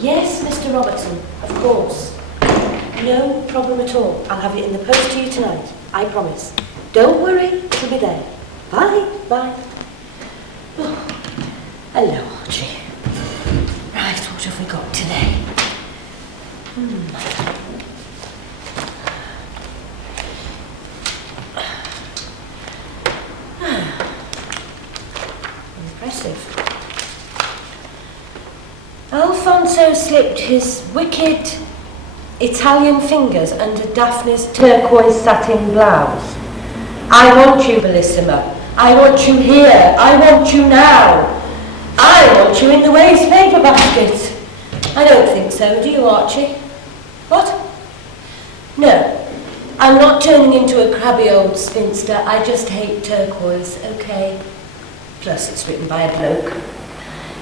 Yes, Mr. Robertson, of course. No problem at all. I'll have it in the post to you tonight. I promise. Don't worry, it'll be there. Bye, bye. Oh, hello, Archie. Right, what have we got today? Impressive. Alfonso slipped his wicked Italian fingers under Daphne's turquoise satin blouse. I want you, Bellissima. I want you here. I want you now. I want you in the waste paper basket. I don't think so, do you, Archie? What? No. I'm not turning into a crabby old spinster. I just hate turquoise, okay? Plus, it's written by a bloke.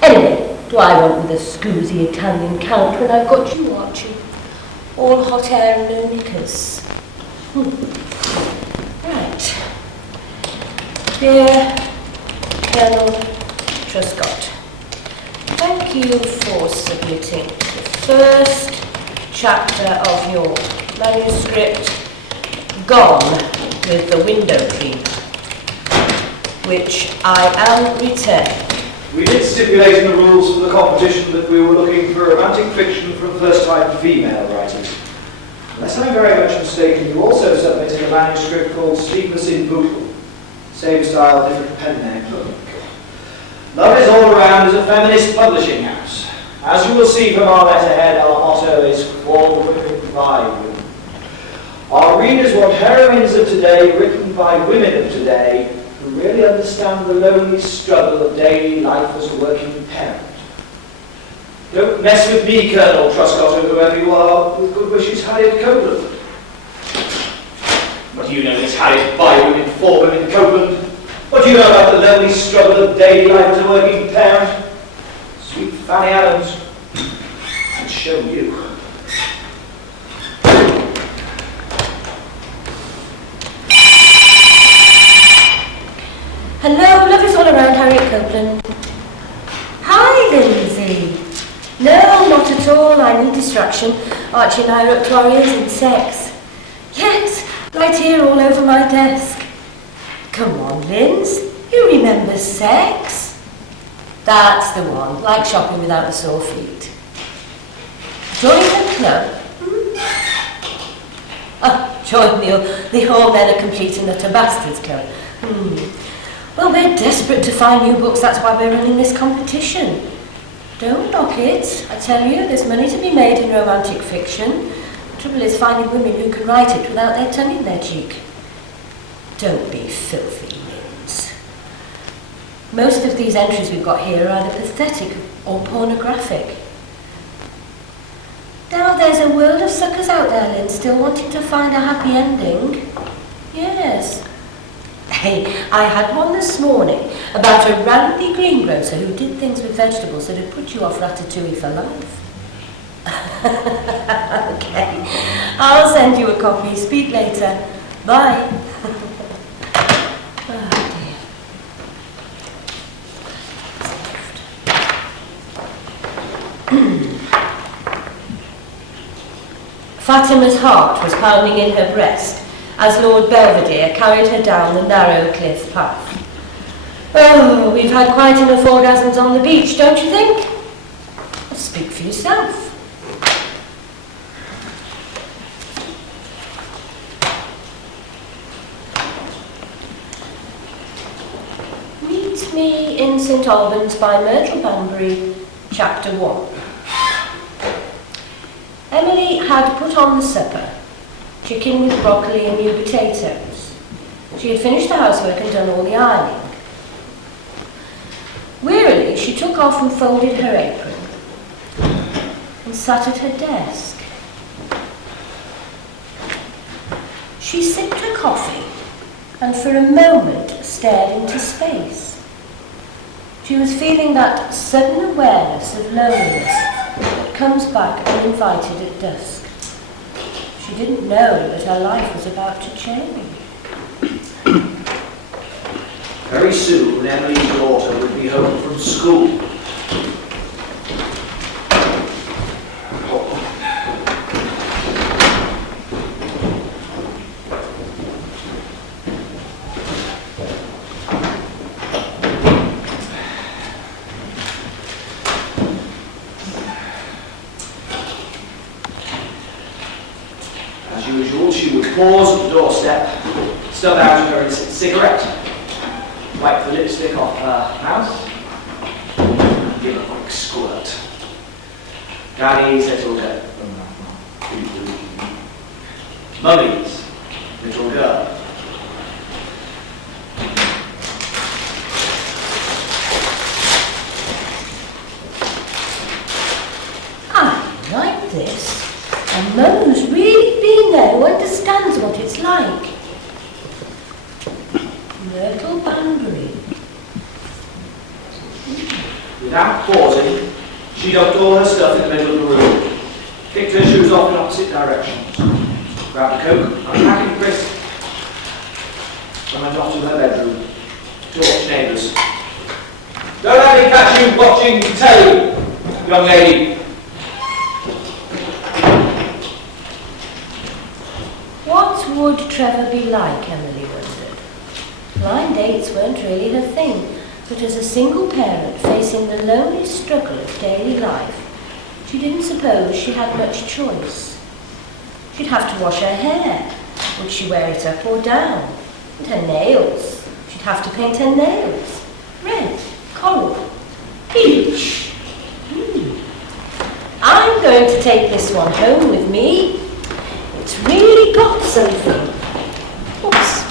Anyway, do I want with a scoozy Italian count when I've got you, Archie? All hot air and no knickers. Right. Dear Colonel Truscott, thank you for submitting the first chapter of your manuscript, Gone with the Window Cleaner, which I am returning. We did stipulate in the rules for the competition that we were looking for romantic fiction from first-time female writers. Unless I'm very much mistaken, you also submitted a manuscript called Sleepless in Bootle. Same style, different pen name. Love is All Around is a feminist publishing house. As you will see from our letterhead, our motto is For Women by Women. Our readers want heroines of today written by women of today who really understand the lonely struggle of daily life as a working parent. Don't mess with me, Colonel Truscott, or whoever you are. With good wishes, Harriet Copeland. What do you know this Harriet by women, for women, Copeland? What do you know about the lonely struggle of daily life as a working parent? Sweet Fanny Adams. I'll show you. Hello, love is all around, Harriet Copeland. Hi, Lindsay. No, not at all. I need distraction. Archie and I are up to our ears in sex. Yes, right here all over my desk. Come on, Linz. You remember sex? That's the one. Like shopping without the sore feet. Join the club. Join the All Men Are Complete and Utter Bastards Club. Well, we're desperate to find new books. That's why we're running this competition. Don't knock it. I tell you, there's money to be made in romantic fiction. The trouble is finding women who can write it without their tongue in their cheek. Don't be filthy, Linz. Most of these entries we've got here are either pathetic or pornographic. Now, there's a world of suckers out there, Linz, still wanting to find a happy ending. Yes. Hey, I had one this morning about a randy greengrocer who did things with vegetables that would put you off ratatouille for life. Okay, I'll send you a copy. Speak later. Bye. Oh dear. Fatima's heart was pounding in her breast as Lord Belvedere carried her down the narrow cliff path. Oh, we've had quite enough orgasms on the beach, don't you think? Well, speak for yourself. Meet Me in St Albans by Myrtle Banbury, Chapter 1. Emily had put on the supper. Chicken with broccoli and new potatoes. She had finished the housework and done all the ironing. Wearily, she took off and folded her apron and sat at her desk. She sipped her coffee and for a moment stared into space. She was feeling that sudden awareness of loneliness that comes back uninvited at dusk. She didn't know that her life was about to change. Very soon, Emily's daughter would be home from school. As usual, she would pause at the doorstep, stub out her cigarette, wipe the lipstick off her mouth, and give a quick squirt. Daddy's little girl. Mummy's little girl. I like this. And Mum who's really been there, who understands what it's like. Myrtle Banbury. Without pausing, she dumped all her stuff in the middle of the room, kicked her shoes off in opposite directions, grabbed a Coke, unpacking a crisp, and went off to her bedroom to watch Neighbours. Don't let me catch you watching telly, young lady. What would Trevor be like, Emily wondered. Blind dates weren't really her thing, but as a single parent facing the lonely struggle of daily life, she didn't suppose she had much choice. She'd have to wash her hair. Would she wear it up or down? And her nails. She'd have to paint her nails. Red, coral, peach. I'm going to take this one home with me. It's really got something. Oops.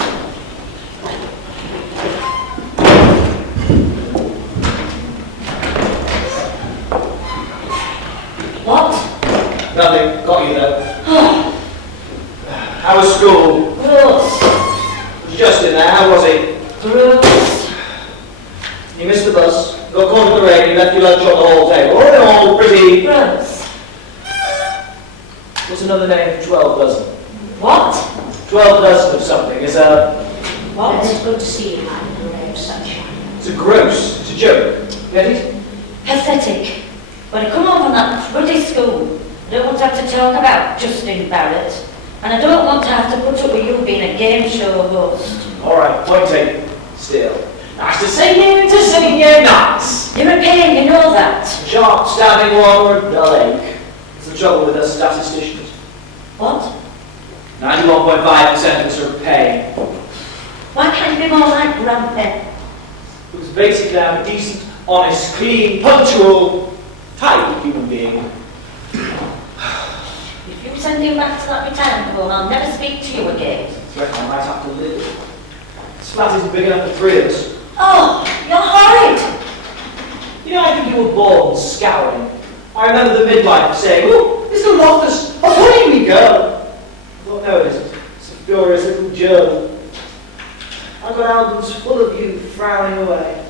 What? Nothing. Got you though. How was school? Gross. Was you just in there? How was it? Gross. You missed the bus. Got caught in the rain. You left your lunch on the hall table. All in all, pretty. Gross. What's another name for 12 dozen? What? 12 dozen of something is a... What? It's good to see you, man, in a ray of sunshine. It's a gross. It's a joke. Get it? Pathetic. When I come home from that bloody school, I don't want to have to talk about Justin Barrett. And I don't want to have to put up with you being a game show host. All right, point taken. Still. Nice to see you, to see you, nice. You're a pain, you know that. Sharp, stabbing one or a dull ache. It's the trouble with us statisticians. What? 91.5% of us are pain. Why can't you be more like Grandpa? Because basically I'm a decent, honest, clean, punctual, tidy human being. If you send him back to that retirement home, I'll never speak to you again. I reckon I might have to live. This flat isn't big enough for three of us. Oh, you're horrid! You know, I think you were born scouring. I remember the midwife saying, "Oh, Mr. Loftus, a funny wee girl." I thought, no, it isn't. It's a furious little gerbil. I've got albums full of you frowning away.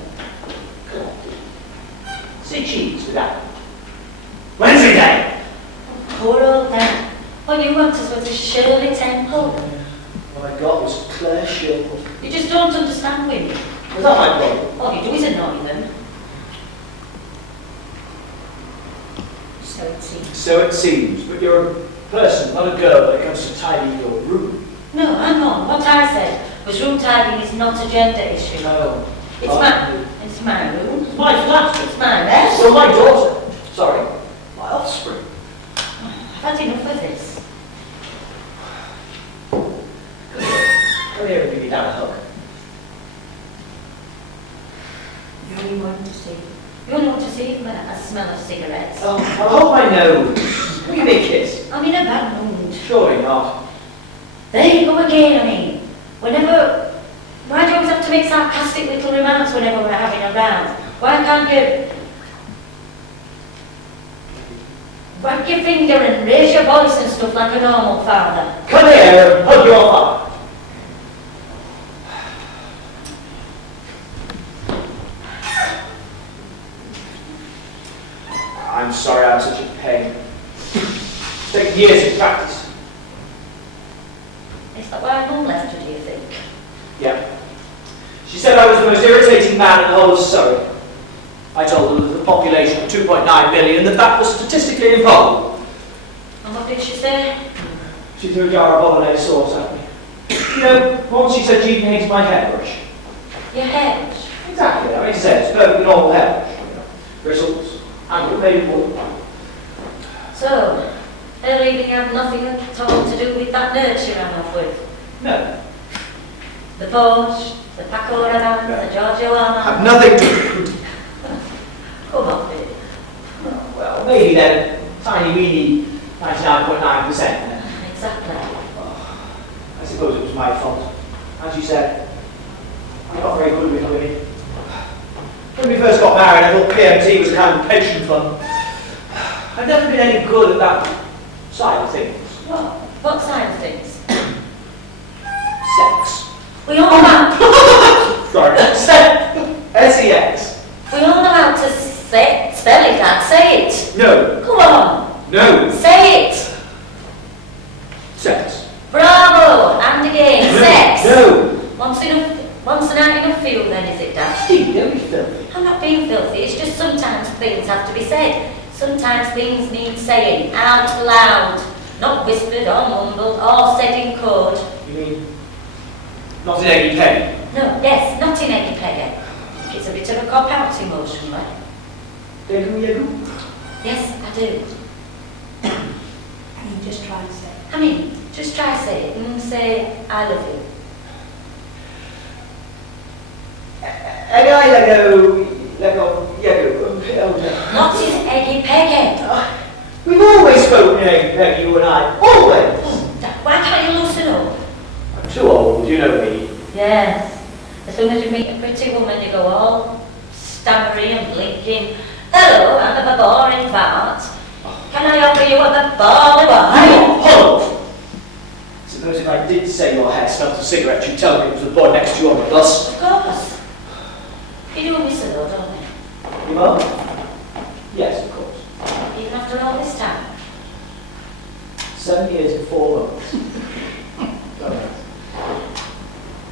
Come on. Say cheese with that. Wednesday day. Poor old Dad. All you want is with a Shirley Temple. What I got was Claire Sherwood. You just don't understand women. Was that my problem? All you do is annoy them. So it seems. So it seems, but you're a person, not a girl, when it comes to tidying your room. No, hang on. What I said was room tidying is not a gender issue. No. It's my room. It's my flat. It's my bed. Or my daughter. Sorry, my offspring. I've had enough of this. Come here and give me down a hug. You only want to see. You only want to see a smell of cigarettes. Oh, I'll hold my nose. Will you give me a kiss? I'm in a bad mood. Surely not. There you go again, I mean. Why do you always have to make sarcastic little remarks whenever we're having a round? Why can't you whack your finger and raise your voice and stuff like a normal father? Come here and hug your father. I'm sorry I'm such a pain. It's taken years of practice. Is that why Mum left her, do you think? Yeah. She said I was the most irritating man in the whole of Surrey. I told her that the population of 2.9 million, that was statistically improbable. And what did she say? She threw a jar of bolognese sauce at me. You know, once she said she even hates my hairbrush. Your head. Exactly, I mean, it's perfectly normal hairbrush. You know, bristles, and maybe wood. So, her believing you have nothing at all to do with that nurture you ran off with? No. The Porsche, the Paco Rabanne, No. the Giorgio Armand? Have nothing to... Come on, baby. Well, maybe then, tiny weeny 99.9% then. Exactly. I suppose it was my fault. As you said, I'm not very good with women. When we first got married, I thought PMT was a kind of pension fund. I've never been any good at that side of things. What side of things? Sex. We all know, Sorry. S-E-X. we all know how to spell it, Dad. Say it. No. Come on. No. Say it. Sex. Bravo. And again. Sex. No. Once a night enough for you then, is it, Dad? Steve, don't be filthy. I'm not being filthy. It's just sometimes things have to be said. Sometimes things need saying out loud. Not whispered or mumbled or said in code. You mean, not in any penny? No, yes, not in any peggy. It's a bit of a cop-out emotionally. Yegu? Yes, I do. And you just try and say. I mean, just try say it and say, I love you. Not in eggy peggy. We've always spoken in eggy peggy, you and I. Always! Why can't you loosen up? I'm too old, you know me. Yes. As soon as you meet a pretty woman, you go all stammery and blinking. Hello, I'm a boring fart. Can I offer you a ball of wine? Hold! Suppose if I did say your hair smelled of cigarettes, you'd tell me it was the boy next to you on the bus. Of course. You do miss her though, don't you? You will? Yes, of course. Even after all this time. 7 years and 4 months.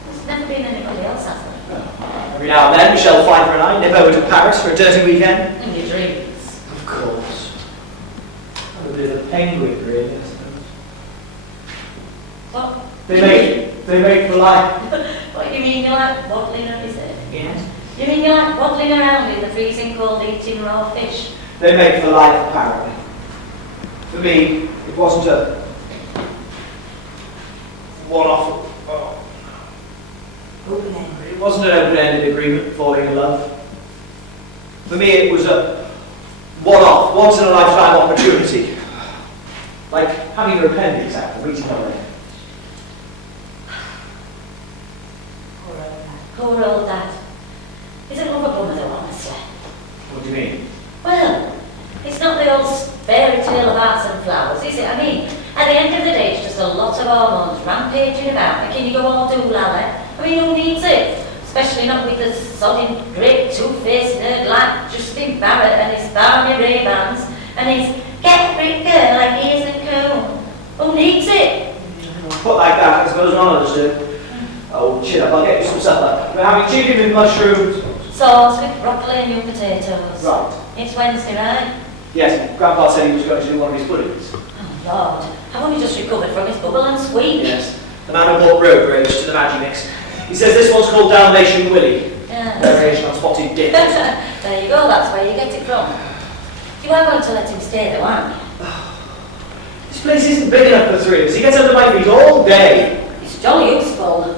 There's never been anybody else, has there? Every now and then, Michelle Pfeiffer and I nip over to Paris for a dirty weekend. In your dreams. Of course. I'm a bit of a penguin, really, I suppose. What? They make for life. What do you mean, you like waddling around, is it? Yes. You mean you like waddling around in the freezing cold eating raw fish? They make for life, apparently. For me, it wasn't a one-off. It wasn't an open-ended agreement, falling in love. For me, it was a one-off, once-in-a-lifetime opportunity. Like having your appendix out and reading over it. Poor old Dad. He's a love a bummer though, honestly. What do you mean? Well, it's not the old fairy tale of arts and flowers, is it? I mean, at the end of the day, it's just a lot of hormones rampaging about, making you go all doolally. I mean, who needs it? Especially not with the sodding, great two-faced nerd like Justin Barrett and his Barney Ray-Bans and his get-free-girl like he isn't cool. Who needs it? Put like that, I suppose none of us do. Oh, cheer up, I'll get you some supper. We're having chicken with mushrooms. Sauce with broccoli and young potatoes. Right. It's Wednesday, right? Yes, Grandpa said he was going to do one of his puddings. Oh, Lord. I've only just recovered from his bubble and sweet. Yes. The man who bought road rage to the Maggi Mix. He says this one's called Dalmatian Willie. Yeah. Variation on spotted dick. There you go, that's where you get it from. You are going to let him stay though, aren't you? This place isn't big enough for three of us. He gets under my feet all day. It's jolly useful.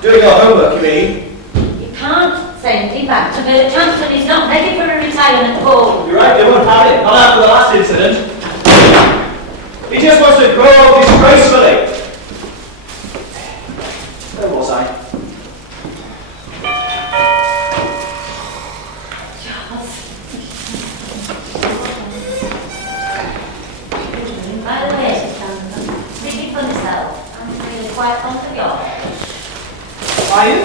Doing your homework, you mean? You can't send him back to Bert Johnson. He's not ready for a retirement home. You're right, they won't have it. Not after the last incident. He just wants to grow up disgracefully. Where was I? By the way, speaking for myself, I'm really quite fond of yours. Are you?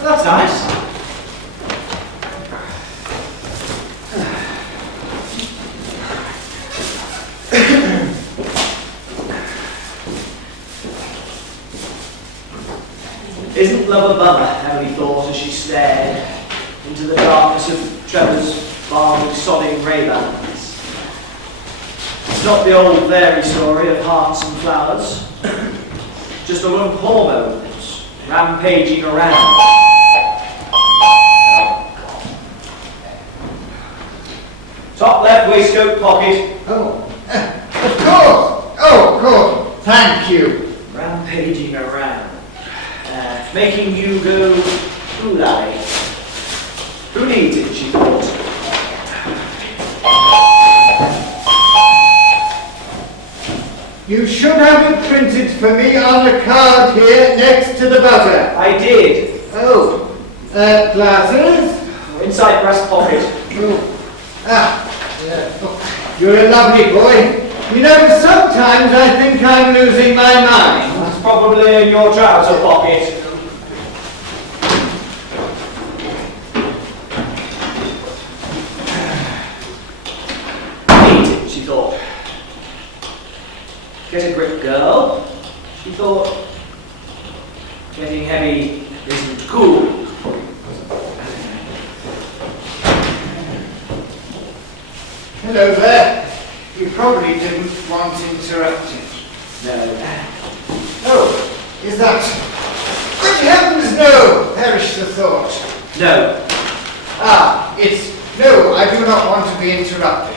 Well, that's nice. Isn't love a bummer, Emily thought as she stared into the darkness of Trevor's balmy, sodding Ray-Bans. It's not the old fairy story of hearts and flowers, just a lot of hormones rampaging around. Top left waistcoat pocket. Oh, course. Oh, of course. Thank you. Rampaging around. Making you go ooh-lally. Who needs it, she thought. You should have it printed for me on a card here next to the buzzer. I did. Oh, glasses? Inside breast pocket. Oh. Yeah. Oh, you're a lovely boy. You know, sometimes I think I'm losing my mind. That's probably in your trouser pocket. Need it, she thought. Get a grip, girl. She thought. Getting heavy isn't cool. Hello there. You probably didn't want interrupting. No. Oh, is that... Good heavens, no! Perish the thought. No. Ah, it's... No, I do not want to be interrupted.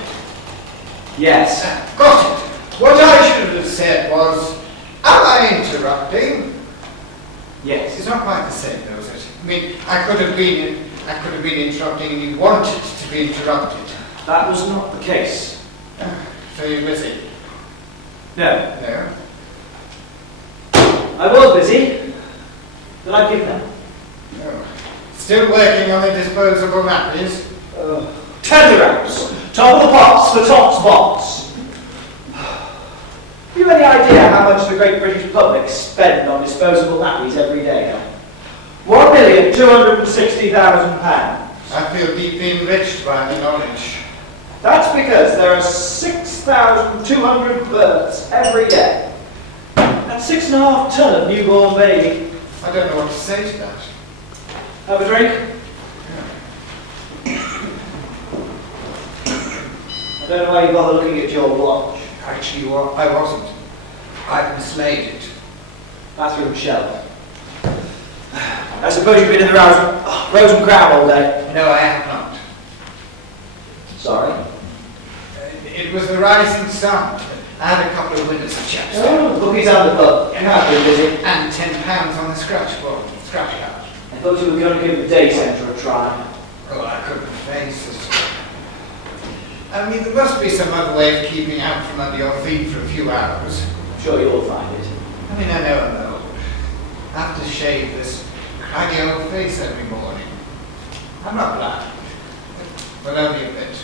Yes. Got it. What I should have said was... Am I interrupting? Yes. It's not quite the same, though, is it? I mean, I could have been interrupting and you wanted to be interrupted. That was not the case. So you're busy? No. No? I was busy. But I've given up. No. Still working on the disposable nappies? Tender wraps. Top of the pots for Top's bots. Have you any idea how much the great British public spend on disposable nappies every day? £1,260,000. I feel deeply enriched by the knowledge. That's because there are 6,200 births every day. That's 6.5 ton of newborn baby. I don't know what to say to that. Have a drink? I don't know why you bother looking at your watch. Actually, I wasn't. I've mislaid it. Bathroom shelf. I suppose you've been in the Rose and Crown all day. No, I have not. Sorry. It was the rising sun. I had a couple of windows to check. Oh, bookies and the pub. You have been busy. And £10 on the scratch card. I thought you were going to give the day centre a try. Oh, I couldn't face it. I mean, there must be some other way of keeping out from under your feet for a few hours. I'm sure you'll find it. I mean, I know I'm old. I have to shave this craggy old face every morning. I'm not blind, but only a bit.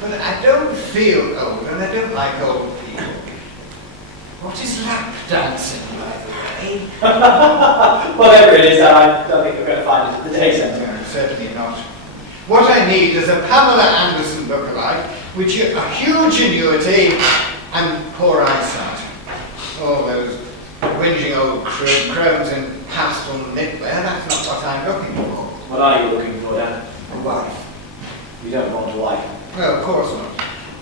But I don't feel old, and I don't like old people. What is lap dancing, by the way? Whatever it is, I don't think we're going to find it at the day centre. No, certainly not. What I need is a Pamela Anderson lookalike, which is a huge annuity and poor eyesight. All those whinging old crones in pastel knitwear, that's not what I'm looking for. What are you looking for, Dan? A wife. You don't want a wife. No, of course not.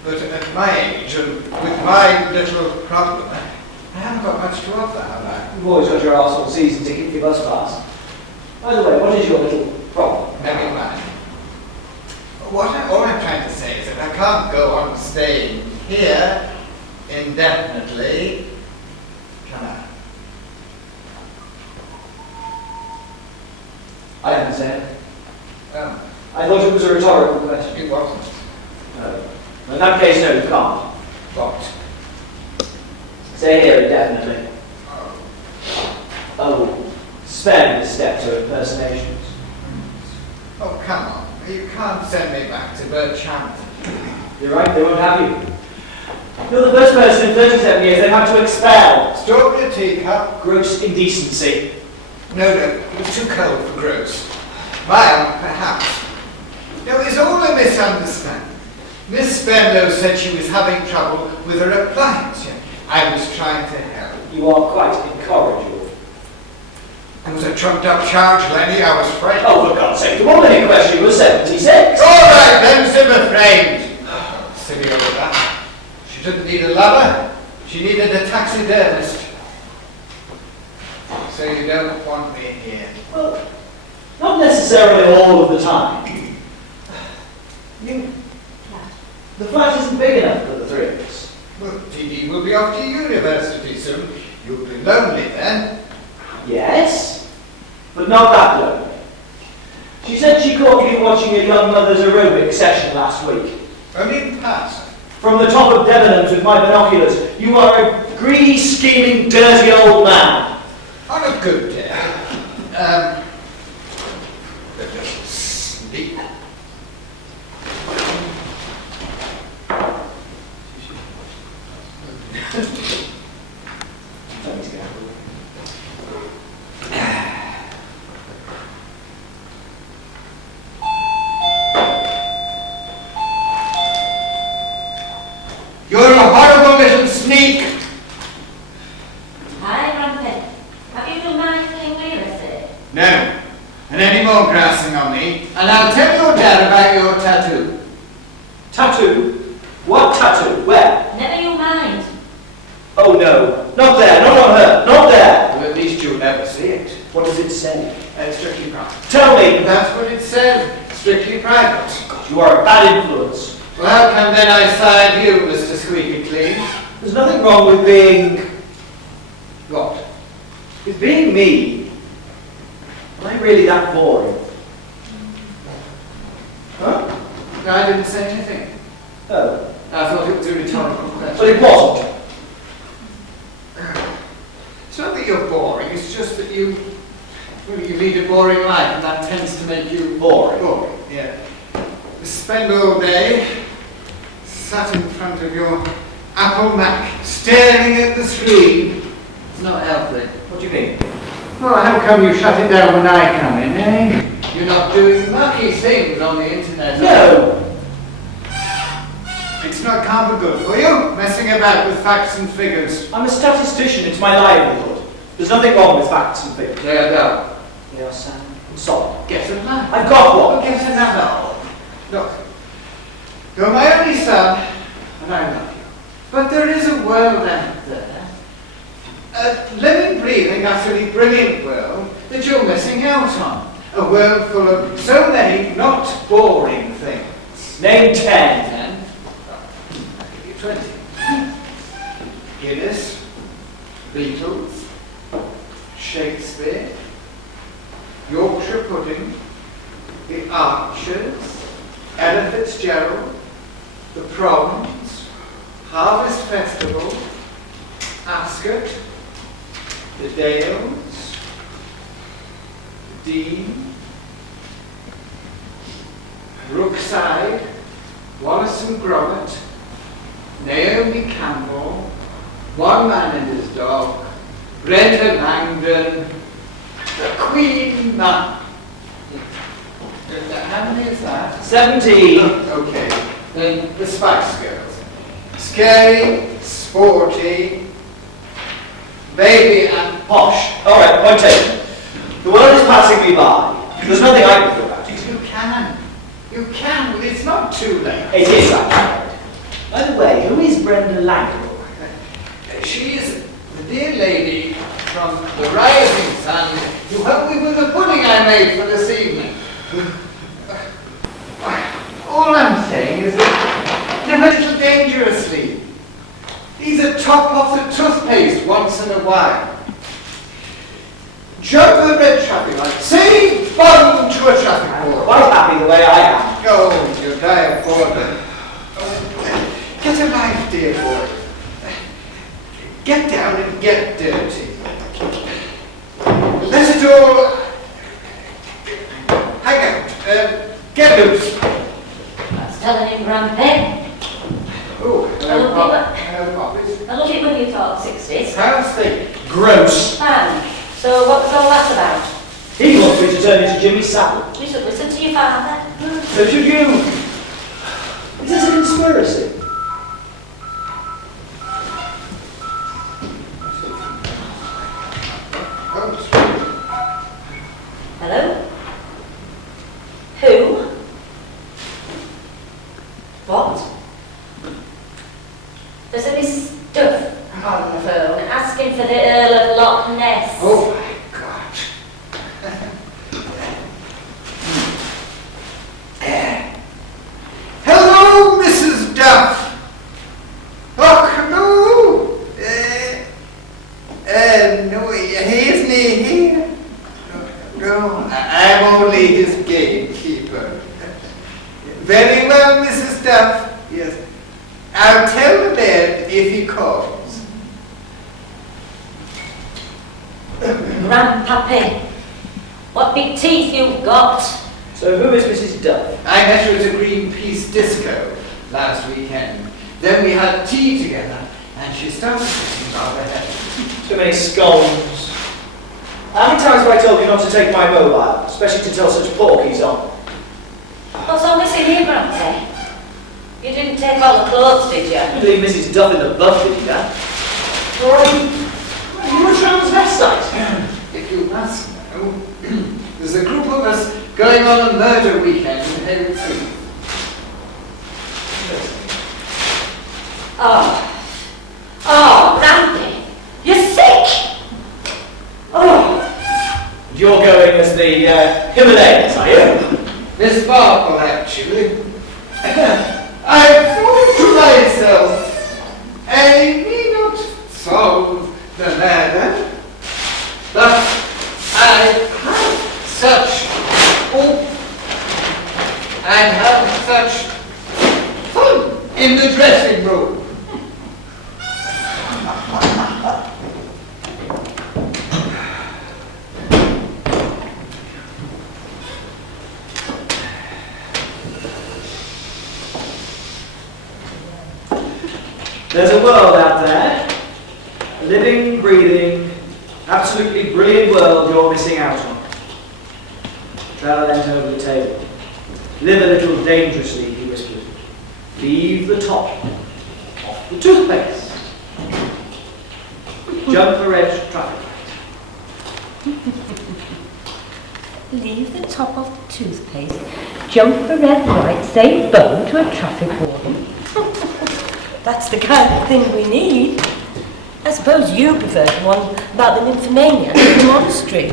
But at my age, and with my little problem, I haven't got much to offer, have I? You've always got your Arsenal season ticket for your bus pass. By the way, what is your little problem? Never mind. All I'm trying to say is that I can't go on staying here indefinitely, can I? I understand. Oh, I thought it was a rhetorical question. it wasn't. No. In that case, no, you can't. What? Stay here indefinitely. Oh. Oh, spare me the step to impersonations. Oh, come on. You can't send me back to Birchampton. You're right, they won't have you. You're the first person in 37 years they've had to expel. Stop your teacup. Gross indecency. No, it's too cold for gross. Mild, perhaps. No, it's all a misunderstanding. Miss Spenlow said she was having trouble with her appliance. I was trying to help. You are quite incorrigible. It was a trumped-up charge, Lenny. I was frightened. Oh, for God's sake, the woman in question was 76. All right, then, simmer framed. Silly old that. She didn't need a lover. She needed a taxidermist. So you don't want me here? Well, not necessarily all of the time. The flat isn't big enough for the three of us. Well, Dee Dee will watching your young mother's aerobic session last week. Only in passing. From the top of Debenhams with my binoculars, you are a greedy, scheming, dirty old man. On a good day. Sleep. You're a horrible little sneak. Hi, Rampant. Have you done my thing real estate? No. And any more grassing on me, and I'll tell your dad about your tattoo. Tattoo? What tattoo? Where? Never you mind. Oh no, not there, not on her, not there. Well, at least you'll never see it. What does it say? Strictly private. Tell me. That's what it said. Strictly private. God, you are a bad influence. Well, how come then I signed you, Mr. Squeaky Clean? There's nothing wrong with being... What? with being me. Am I really that boring? Huh? No, I didn't say anything. Oh. I thought it was a rhetorical question. But it wasn't. It's not that you're boring, it's just that you lead a boring life, and that tends to make you Boring. boring, yeah. You spend all day sat in front of your Apple Mac, staring at the screen. It's not healthy. What do you mean? Well, how come you shut it down when I come in, eh? You're not doing mucky things on the internet. No. It's not can't be good for you, messing about with facts and figures. I'm a statistician, it's my livelihood. There's nothing wrong with facts and figures. There you go. They are sound and solid. Get a life. I've got one. Get another. Look, you're my only son, and I love you. But there is a world out there, a living, breathing, utterly brilliant world that you're missing out on. A world full of so many not boring things. Name 10. 10. I'll give you 20. Guinness, Beatles, Shakespeare, Yorkshire pudding, the Archers, Ella Fitzgerald, the Proms, Harvest Festival, Ascot, the Dales, the Dean, Brookside, Wallace and Gromit, Naomi Campbell, One Man and His Dog, Brenda Langdon, the Queen Mum. How many is that? 17. Okay. Then the Spice Girls. Scary, sporty, baby and Posh. Alright, point taken. The world is passing me by. There's nothing I can do about it. You can. You can. It's not too late. It is actually. By the way, who is Brenda Langdon? She is the dear lady from the Rising Sun who helped me with the pudding I made for this evening. All I'm saying is that live a little dangerously. He's a top off the toothpaste once in a while. Jump the red traffic light. Say bum to a traffic I'm wall. quite happy the way I am. Oh, you die of boredom. Get a life, dear boy. Get down and get dirty. Let it all hang out. Get loose. That's telling him, Grandpa. Oh, I hello, love Pop. it. Hello, Poppies. I love it when you talk 60s. How's things? Gross. So what was all that about? He wants me to turn into Jimmy Savile. You should listen to your father. So should you. Is this a conspiracy? Hello? Who? What? There's a Miss Duff on the phone asking for the Earl of Loch Ness. Oh my God. Hello, Mrs. Duff. Oh, hello. No, he isn't here. No, I'm only his gatekeeper. if he calls. Grandpappy, what big teeth you've got. So who is Mrs. Duff? I met her at a Greenpeace disco last weekend. Then we had tea together, and she started getting rather heavy. Too many scones. How many times have I told you not to take my mobile, especially to tell such porkies on? What's all this in here, Granty? You didn't take all the clothes, did you? You leave Mrs. Duff in the buff, did you, Dan? Or are you a transvestite? If you must know, there's a group of us going on a murder weekend in Hayward Tree. Oh, Granty, you're sick. Oh. You're going as the Himalayas, are you? Miss Barkle, actually. I thought to myself, I may not solve the murder, but I have such hope and have such fun in the dressing room. There's a world out there, a living, breathing, absolutely brilliant world you're missing out on. Trevor leant over the table. Live a little dangerously, he whispered. Leave the top off the toothpaste. Jump the red traffic light. Leave the top of the toothpaste, jump the red light, say bone to a traffic warden. That's the kind of thing we need. I suppose you prefer the one about the nymphomaniac in the monastery.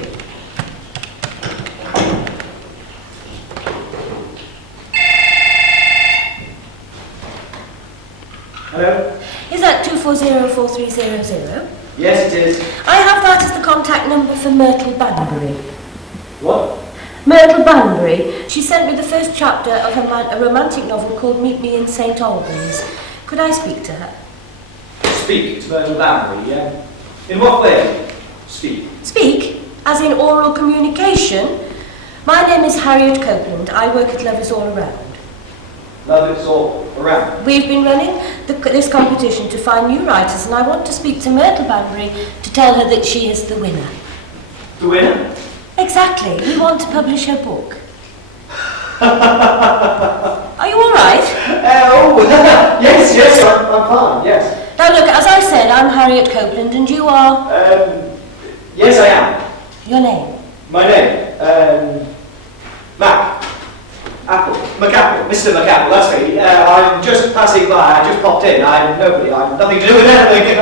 Hello? Is that 2404300? Yes, it is. I have that as the contact number for Myrtle Banbury. What? Myrtle Banbury. She sent me the first chapter of a romantic novel called Meet Me in St. Albans. Could I speak to her? Speak to Myrtle Banbury, yeah? In what way? Speak. Speak? As in oral communication? My name is Harriet Copeland. I work at Love Is All Around. Love is all around. We've been running this competition to find new writers, and I want to speak to Myrtle Banbury to tell her that she is the winner. The winner? Exactly. We want to publish her book. Are you all right? Yes, I'm fine, yes. Now look, as I said, I'm Harriet Copeland, and you are... Yes, I am. Your name? My name, McApple, Mr. McApple, that's me. I'm just passing by, I just popped in. I'm nobody, I'm nothing to do with anything.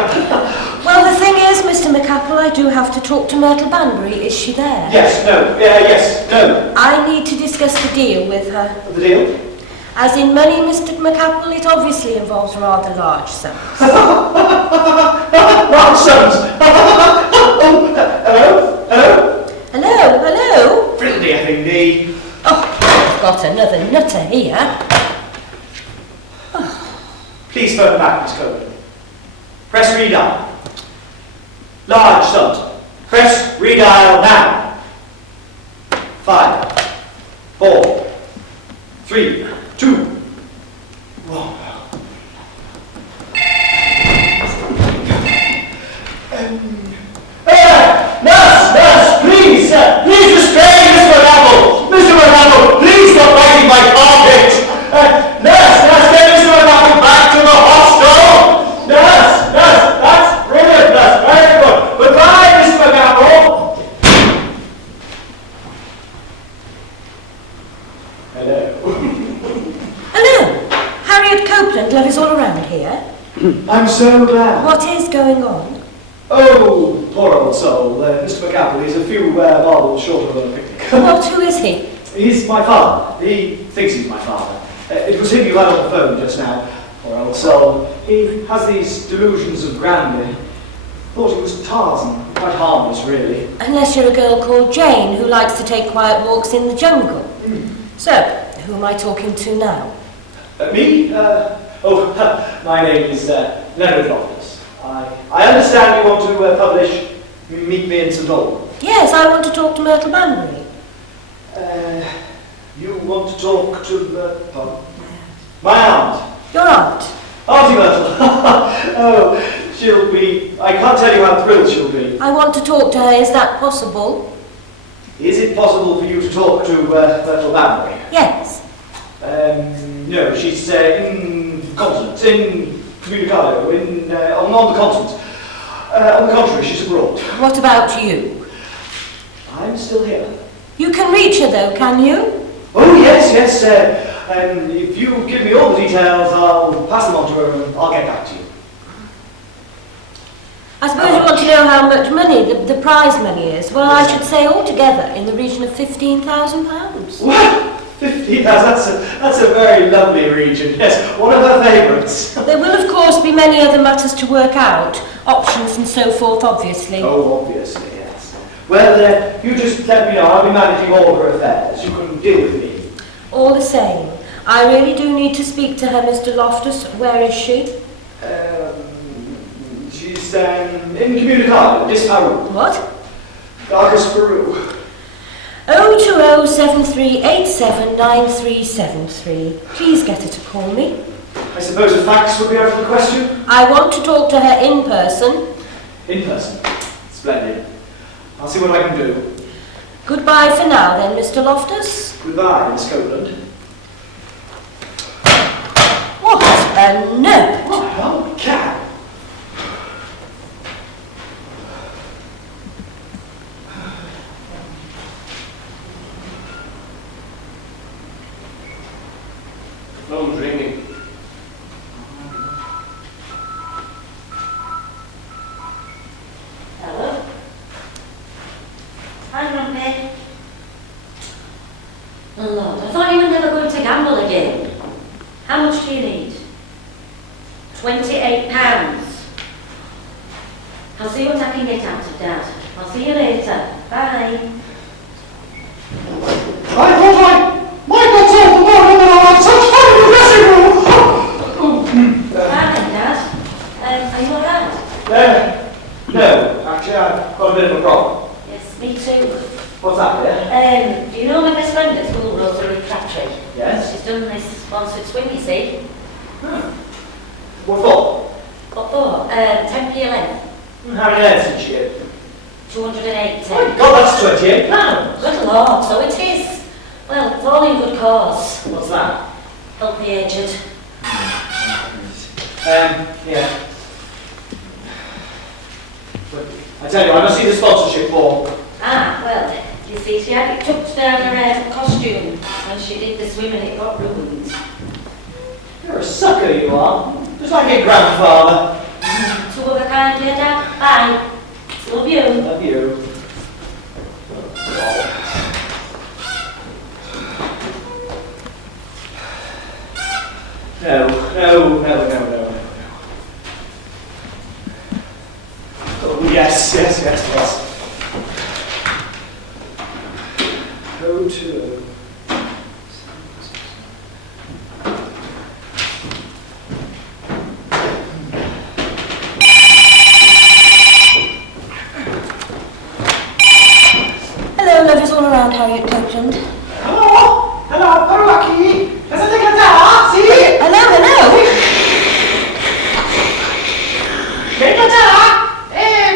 Well, the thing is, Mr. McApple, I do have to talk to Myrtle Banbury. Is she there? Yes, no. I need to discuss the deal with her. The deal? As in money, Mr. McApple, it obviously involves rather large sums. Large sums! Hello? Friendly effing Oh, I've got another nutter here. Please phone them back, Miss Copeland. Press redial. Large sums. Press redial now. 5, 4, 3, 2, 1. Nurse, please restrain Mr. McApple. Mr. McApple, please stop biting my carpet. Nurse, get Mr. McApple back to the hostel. Nurse, that's brilliant, nurse, very good. Goodbye, Mr. McApple. Hello. Harriet Copeland, Love Is All Around here. I'm so glad. What is going on? Oh, poor old soul. Mr. McApple, he's a few marbles short of a picnic. What? Who is he? He's my father. He thinks he's my father. It was him you had on the phone just now. Poor old soul. He has these delusions of grandeur. Thought he was Tarzan. Quite harmless, really. Unless you're a girl called Jane who likes to take quiet walks in the jungle. So, who am I talking to now? Me? My name is Leonard Loftus. I understand you want to publish Meet Me in St Albans. Yes, I want to talk to Myrtle Banbury. You want to talk to pardon? My aunt. Your aunt. Auntie Myrtle. Oh, she'll be... I can't tell you how thrilled she'll be. I want to talk to her. Is that possible? Is it possible for you to talk to Myrtle Banbury? Yes. No, she's in continent, in Communicado, on the continent. On the contrary, she's abroad. What about you? I'm still here. You can reach her though, can you? Oh, yes. If you give me all the details, I'll pass them on to her and I'll get back to you. I suppose you want to know how much money the prize money is. Well, I should say altogether in the region of £15,000. Well, 15,000, that's a very lovely region. Yes, one of her favourites. There will, of course, be many other matters to work out, options and so forth, obviously. Oh, obviously, yes. Well, you just let me know. I'll be managing all her affairs. You can deal with me. All the same, I really do need to speak to her, Mr. Loftus. Where is she? She's in Communicado, this Peru. What? Darkest Peru. 02073879373. Please get her to call me. I suppose a fax would be out of the question? I want to talk to her in person. In person. Splendid. I'll see what I can do. Goodbye for now then, Mr. Loftus. Goodbye, Miss Copeland. What a note! What an old cat! Phone's ringing. Hello? Hi, Grumpy. Oh, Lord, I thought you were never going to gamble again. How much do you need? £28. I'll see what I can get out of Dad. I'll see you later. Bye. My God's awful morning and I have such fun in the dressing room! Bye then, Dad. Are you alright? No, actually I've got a bit of a problem. Yes, me too. What's that, dear? Do you know my best friend at school, Rosalie Crabtree? Yes? She's done this sponsored swing, you see. What for? What for? 10p a length. How many legs did she get? 280. My God, that's 28 pounds! Good Lord, so it is. Well, it's all in good cause. What's that? Help the aged. Yeah. But I tell you, I must see the sponsorship form. Ah, well, you see, she had it tucked down her costume when she did the swim and it got ruined. You're a sucker, you are. Just like your grandfather. Two of a kind, dear Dad. Bye. Love you. Love you. No. Oh, yes. Go to... Hello, lovers all around Harriet Copeland. Hello, Paruaki. There's a thing like that, see? Hello.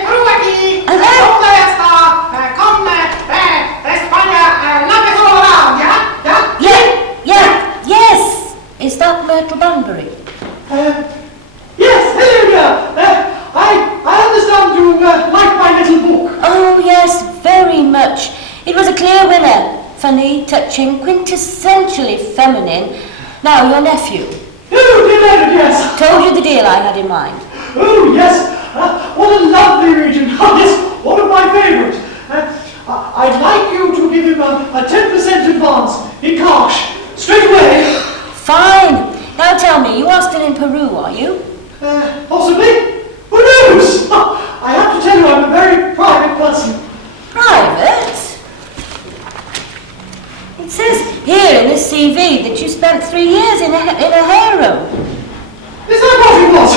Paruaki. Hello. Come España, love is all around, yeah? Yes. Is that Myrtle Banbury? Yes, hello there. I understand you like my little book. Oh, yes, very much. It was a clear winner. Funny, touching, quintessentially feminine. Now, your nephew. Oh, dear Leonard, yes. Told you the deal I had in mind. Oh, yes. What a lovely region. Oh, yes, one of my favourites. I'd like you to give him a 10% advance in cash, straight away. Fine. Now tell me, you are still in Peru, are you? Possibly. Who knows? I have to tell you, I'm a very private person. Private? It says here in this CV that you spent 3 years in a harem. Is that what it was?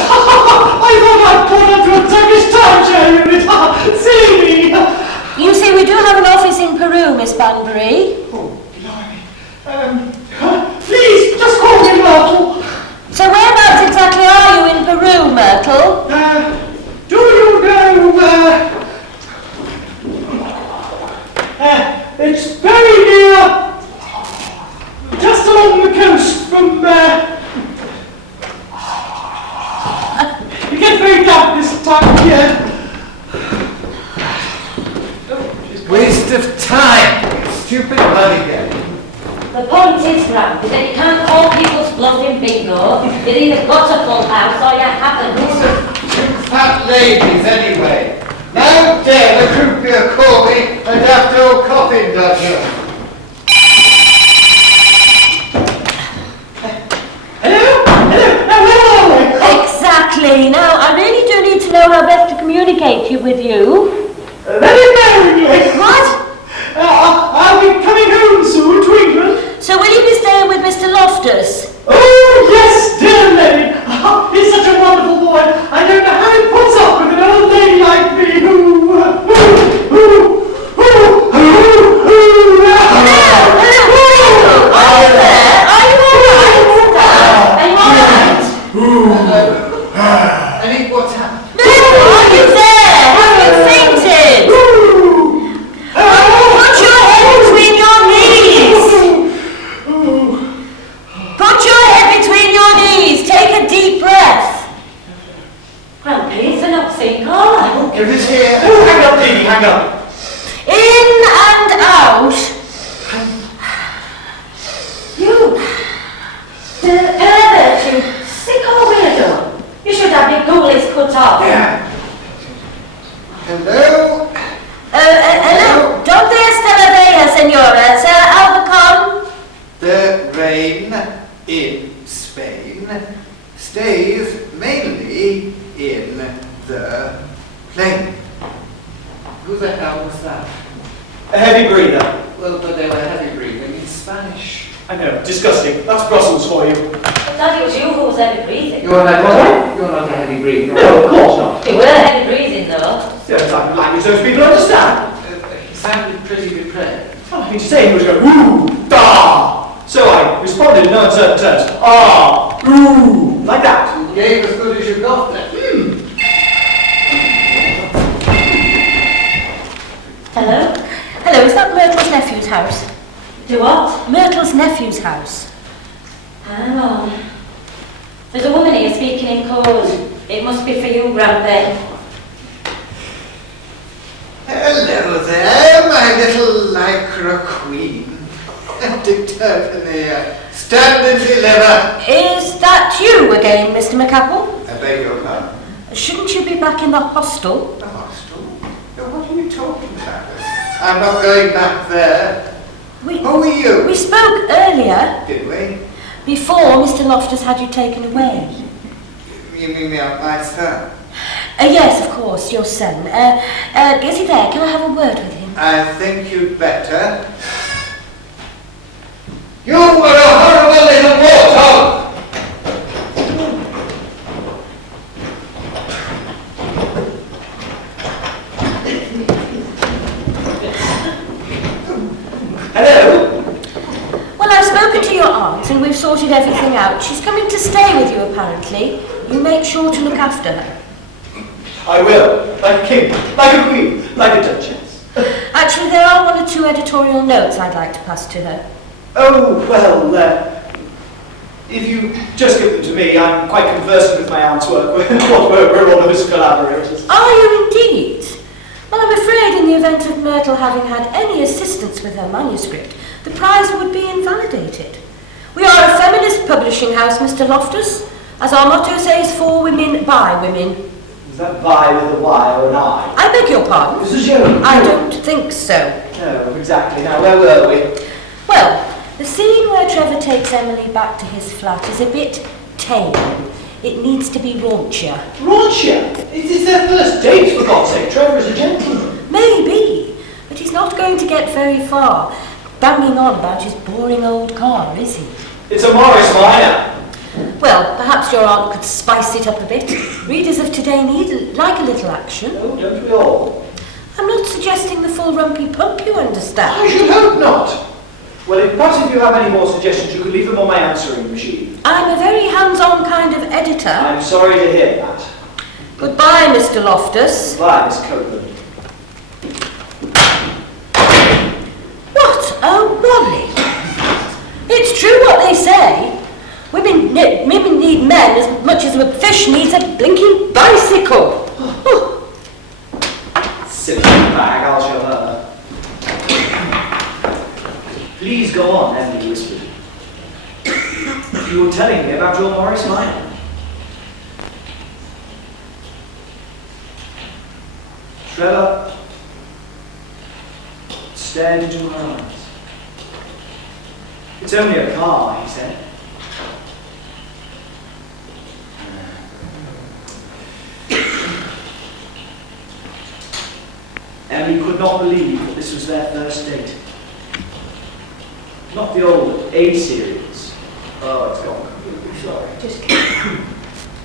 along the coast from it gets very damp this time of year. Waste of time. Stupid bloody game. The point is, Grant, is that you can't call people's bluff in bingo. You've either got a full house or you haven't. Two fat ladies anyway. Now dare the croupier call me a daft old coffin dodger. Exactly. Now, I really do need to know how best to communicate with you. Very merrily. What? I'll be coming home soon to England. So will you be staying with Mr. Loftus? Oh, yes, dear lady. He's such a wonderful boy. I don't know how he puts up with an old lady like me Are you there? Are you all right? Are you all right? Any what's happened? No, are you there? Have you fainted? Put your head between your knees. Put your head between your knees. Take a deep breath. Grant, please, they're not seeing Carla. Give it here. Hang up, Dee, hang up. In and out. You, the pervert, you sick old weirdo. You should have your goalies cut off. Yeah. Hello? Hello. Donde está la bella, señora? Sir Albacon? The rain in Spain stays mainly in the plain. Who the hell was that? A heavy breather. Well, but they were heavy breathing in Spanish. I know, disgusting. That's Brussels for you. Daddy, it was you who was heavy breathing. You're not a heavy breather. No, of course not. You were heavy breathing, though. The only type of language those people understand. He sounded pretty depressed. Oh, I mean to say he was going, ooh, da. So I responded in uncertain terms. Ah, ooh, like that. You gave as good as you got then. Hello? Hello, is that Myrtle's nephew's house? Do what? Myrtle's nephew's house. Hang on. There's a woman here speaking in code. It must be for you, Grandpa. Hello there, my little lycra queen. Determined stand and deliver. Is that you again, Mr. McApple? I beg your pardon. Shouldn't you be back in the hostel? The hostel? Now, what are you talking about? I'm not going back there. We Who are you? spoke earlier, Did we? before Mr. Loftus had you taken away. You mean my son? Yes, of course, your son. Is he there? Can I have a word with him? I think you'd better. You were a horrible little warthog! Hello? Well, I've spoken to your aunt and we've sorted everything out. She's coming to stay with you, apparently. You make sure to look after her. I will. Like a king, like a queen, like a duchess. Actually, there are one or two editorial notes I'd like to pass to her. Oh, well, if you just give them to me, I'm quite conversant with my aunt's work. We're all of us collaborators. Are you indeed? Well, I'm afraid in the event of Myrtle having had any assistance with her manuscript, the prize would be invalidated. We are a feminist publishing house, Mr. Loftus. As our motto says, for women, by women. Is that by with a Y or an I? I beg your pardon? This is you. I don't think so. No, exactly. Now, where were we? Well, the scene where Trevor takes Emily back to his flat is a bit tame. It needs to be raunchier. Raunchier? It's their first date, for God's sake. Trevor is a gentleman. Maybe, but he's not going to get very far banging on about his boring old car, is he? It's a Morris Minor. Well, perhaps your aunt could spice it up a bit. Readers of today like a little action. Oh, don't we all? I'm not suggesting the full rumpy pump, you understand. I should hope not. Well, perhaps if you have any more suggestions, you could leave them on my answering machine. I'm a very hands-on kind of editor. I'm sorry to hear that. Goodbye, Mr. Loftus. Goodbye, Miss Copeland. What a wally! It's true what they say, women need men as much as a fish needs a blinking bicycle. Silly bag, I'll show her. Please go on, Emily whispered. You were telling me about your Morris Minor. Trevor stared into her eyes. It's only a car, he said. Emily could not believe that this was their first date. Not the old A series. Oh, it's gone completely, sorry. Just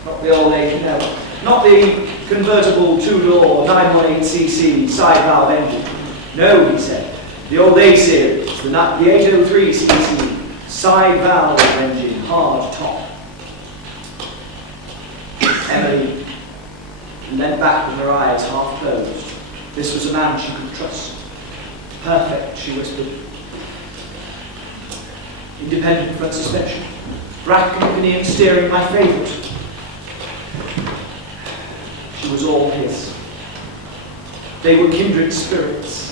Not the old A, no. Not the convertible two-door 918cc side valve engine. No, he said. The old A series, the 803cc side valve engine, hard top. Emily leant back with her eyes half closed. This was a man she could trust. Perfect, she whispered. Independent front suspension. Brack company and steering my favourite. She was all his. They were kindred spirits.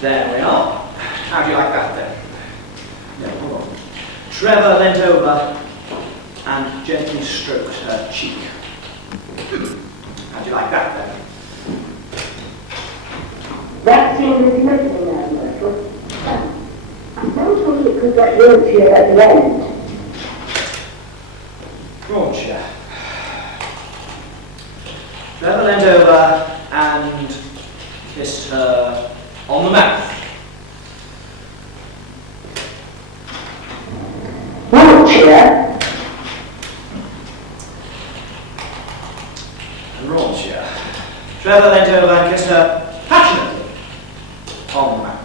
There we are. How do you like that then? No, hold on. Trevor leant over and gently stroked her cheek. How do you like that then? That seems missing now, Myrtle. I don't think it could get wheelchair at the end. Raunchier. Trevor leant over and kissed her on the mouth. Wheelchair? And raunchier. Trevor leant over and kissed her passionately on the mouth.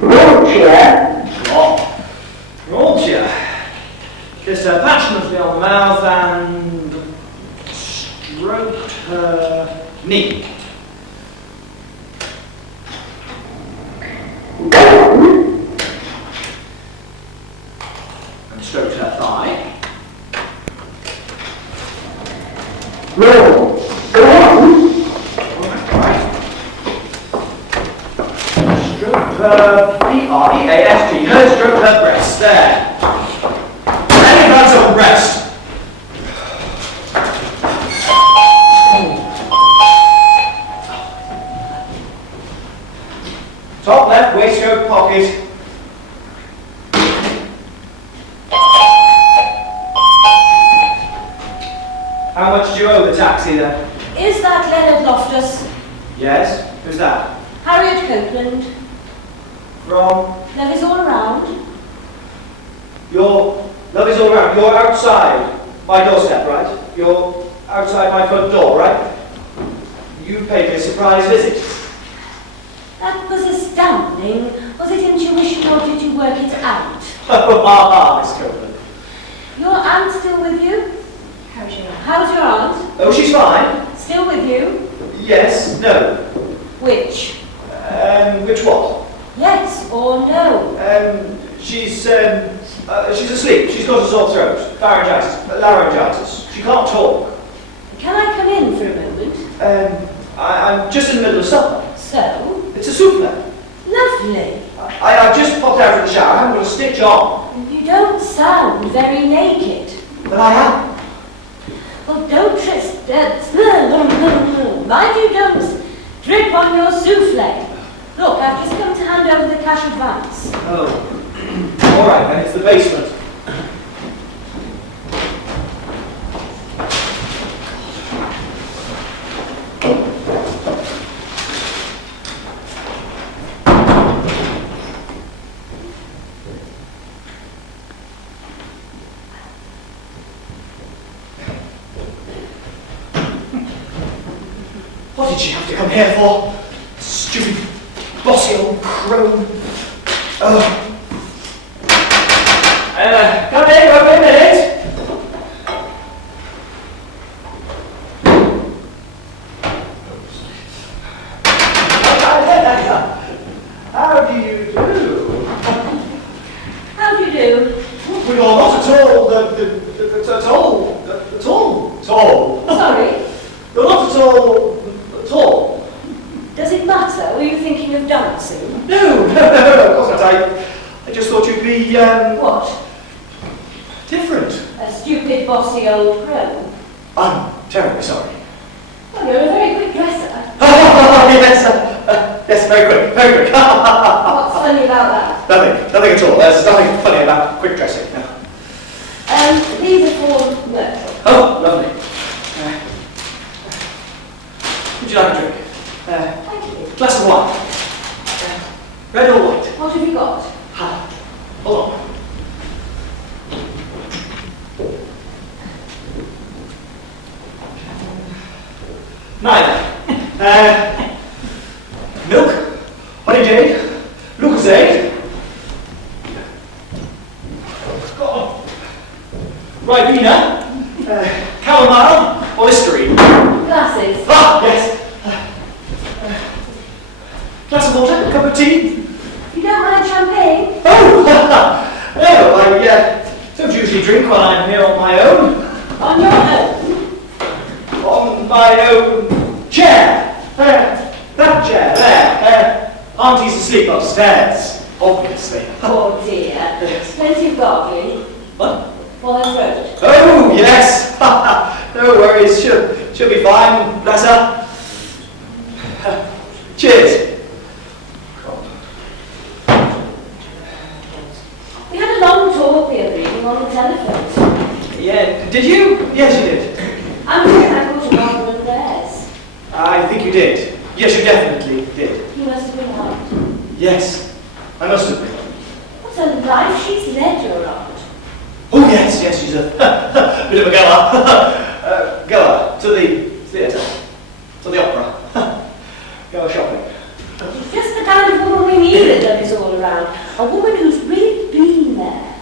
Wheelchair? Oh, raunchier. Kissed her passionately on the mouth and stroked her knee. And stroked her thigh. No. Go on. Stroked her B-R-E-A-S-T. No, stroked her breast. There. Let me find some breast. Top left waistcoat pocket. How much do you owe the taxi then? Is that Leonard Loftus? Yes. Who's that? Harriet Copeland? From? Love is all around? Your love is all around. You're outside my doorstep, right? You're outside my front door, right? You paid me a surprise visit. That was astounding. Was it intuition or did you work it out? Oh, ha, Miss Copeland. Your aunt still with you? How's your aunt? Oh, she's fine. Still with you? Yes. No. Which? Which what? Yes or no? She's asleep. She's got a sore throat. Laryngitis. She can't talk. Can I come in for a moment? I'm just in the middle of supper. So? It's a souffle. Lovely. I've just popped out of the shower. I haven't got a stitch on. You don't sound very naked. But I am. Well, don't mind you don't drip on your souffle. Look, I've just come to hand over the cash advance. Oh. All right, then it's the basement. What did she have to come here for? Stupid, bossy old crone. Come in, won't be a minute. How do you do? How do you do? Well, not at all. At all. Sorry, You're not at all. Does it matter? Were you thinking of dancing? No, of course not. I just thought you'd be, What? different. A stupid, bossy old crone? I'm terribly sorry. Well, you're a very quick dresser. Yes, very quick. What's funny about that? Nothing at all. There's nothing funny about quick dressing. No. These are for Myrtle. Oh, lovely. Would you like a drink? Thank you. Glass of wine. Red or white? What have you got? Hold on. Neither. Milk, honey jade, Lucozade, Ribena, chamomile, or Listerine. Glasses. Ah, yes. Glass of water, cup of tea. You don't mind champagne? Oh, no, I don't usually drink when I'm here on my own. On your own? On my own chair. That chair there. Auntie's asleep upstairs, obviously. Oh dear. Plenty of gargling. What? For her throat. Oh, yes. No worries. She'll be fine. Bless her. Cheers. We had a long talk the other evening on the telephone. Yeah. Did you? Yes, you did. I'm afraid I caught a rather unawares. I think you did. Yes, you definitely did. You must have been out. Yes. I must have been. What a life she's led, your aunt. Oh, yes, she's a bit of a goer. Goer to the theatre, to the opera, goer shopping. She's just the kind of woman we need that Doug is all around. A woman who's really been there.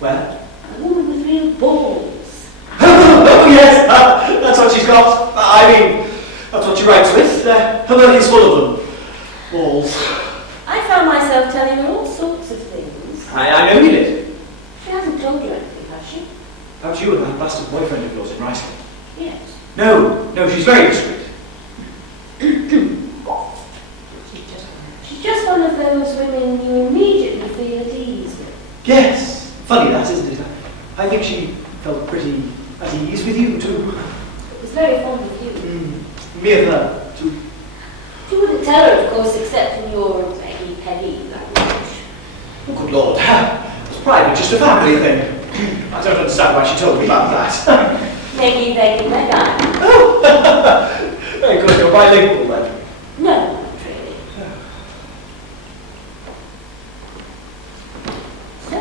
Where? A woman with real balls. Oh, yes, that's what she's got. I mean, that's what she writes with. Her work is full of them. Balls. I found myself telling her all sorts of things. I know you did. She hasn't told you anything, has she? About you and that bastard boyfriend of yours in Riceland. Yes. No, she's very discreet. She's just one of those women you immediately feel at ease with. Yes. Funny that, isn't it? I think she felt pretty at ease with you, too. It was very fond of you. Me and her, too. You wouldn't tell her, of course, except in your penny language. Oh, good Lord. It's probably just a family thing. I don't understand why she told me about that. Maybe begging my guy. Oh! Very good, you're bilingual then. No, not really. So,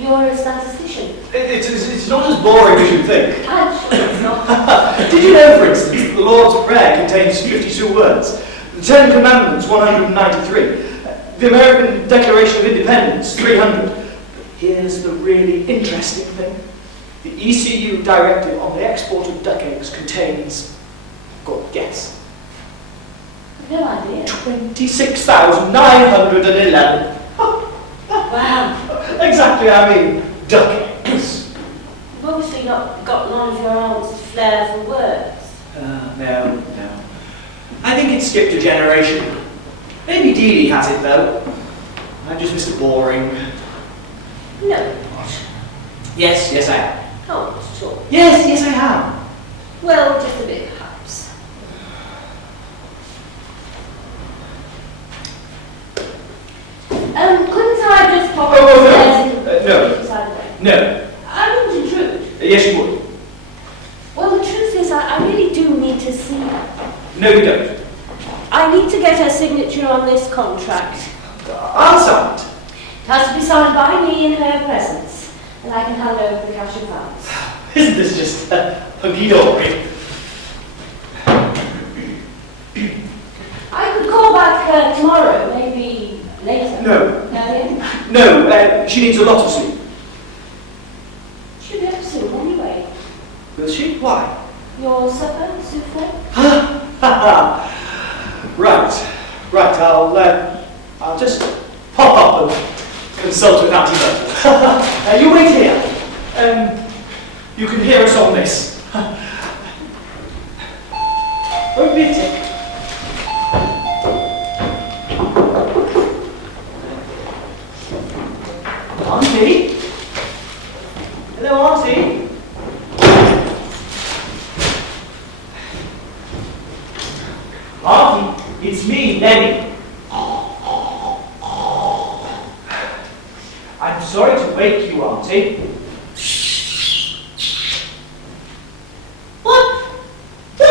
you're a statistician. It's not as boring as you'd think. Actually, it's not. Did you know, for instance, that the Lord's Prayer contains 52 words, the Ten Commandments 193, the American Declaration of Independence 300. But here's the really interesting thing. The ECU directive on the export of duck eggs contains, go on, guess, No idea. 26,911. Wow. Exactly, I mean, duck eggs. You've obviously not got none of your aunt's flair for words. No. I think it skipped a generation. Maybe Dee Dee has it, though. I'm just Mr. Boring. No. Yes, I am. Oh, not at all. Yes, I am. Well, just a bit, perhaps. Couldn't I just pop Oh, no. upstairs No. inside the way? No. I wouldn't intrude. Yes, you would. Well, the truth is, I really do need to see her. No, you don't. I need to get her signature on this contract. I'll sign it. It has to be signed by me in her presence, and I can hand over the cash advance. Isn't this just hunky-dory? I could call back tomorrow, maybe later. No. Earlier? No, she needs a lot of sleep. She'll be up soon anyway. Will she? Why? Your supper, souffle? Right. I'll just pop up and consult with Auntie Myrtle. You wait here. You can hear us on this. Won't be a tick. Auntie? Hello, Auntie? Auntie, it's me, Lenny. I'm sorry to wake you, Auntie. What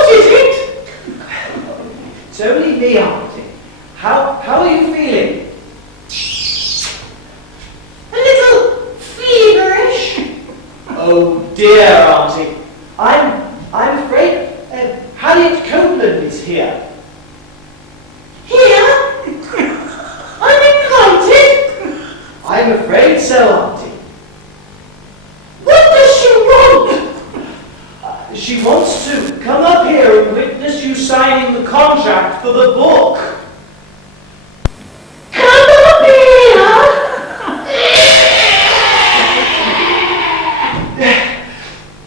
is it? It's only me, Auntie. How are you feeling? A little feverish. Oh dear, Auntie. I'm afraid Harriet Copeland is here. Here? I'm invited? I'm afraid so, Auntie. What does she want? She wants to come up here and witness you signing the contract for the book. Come up here!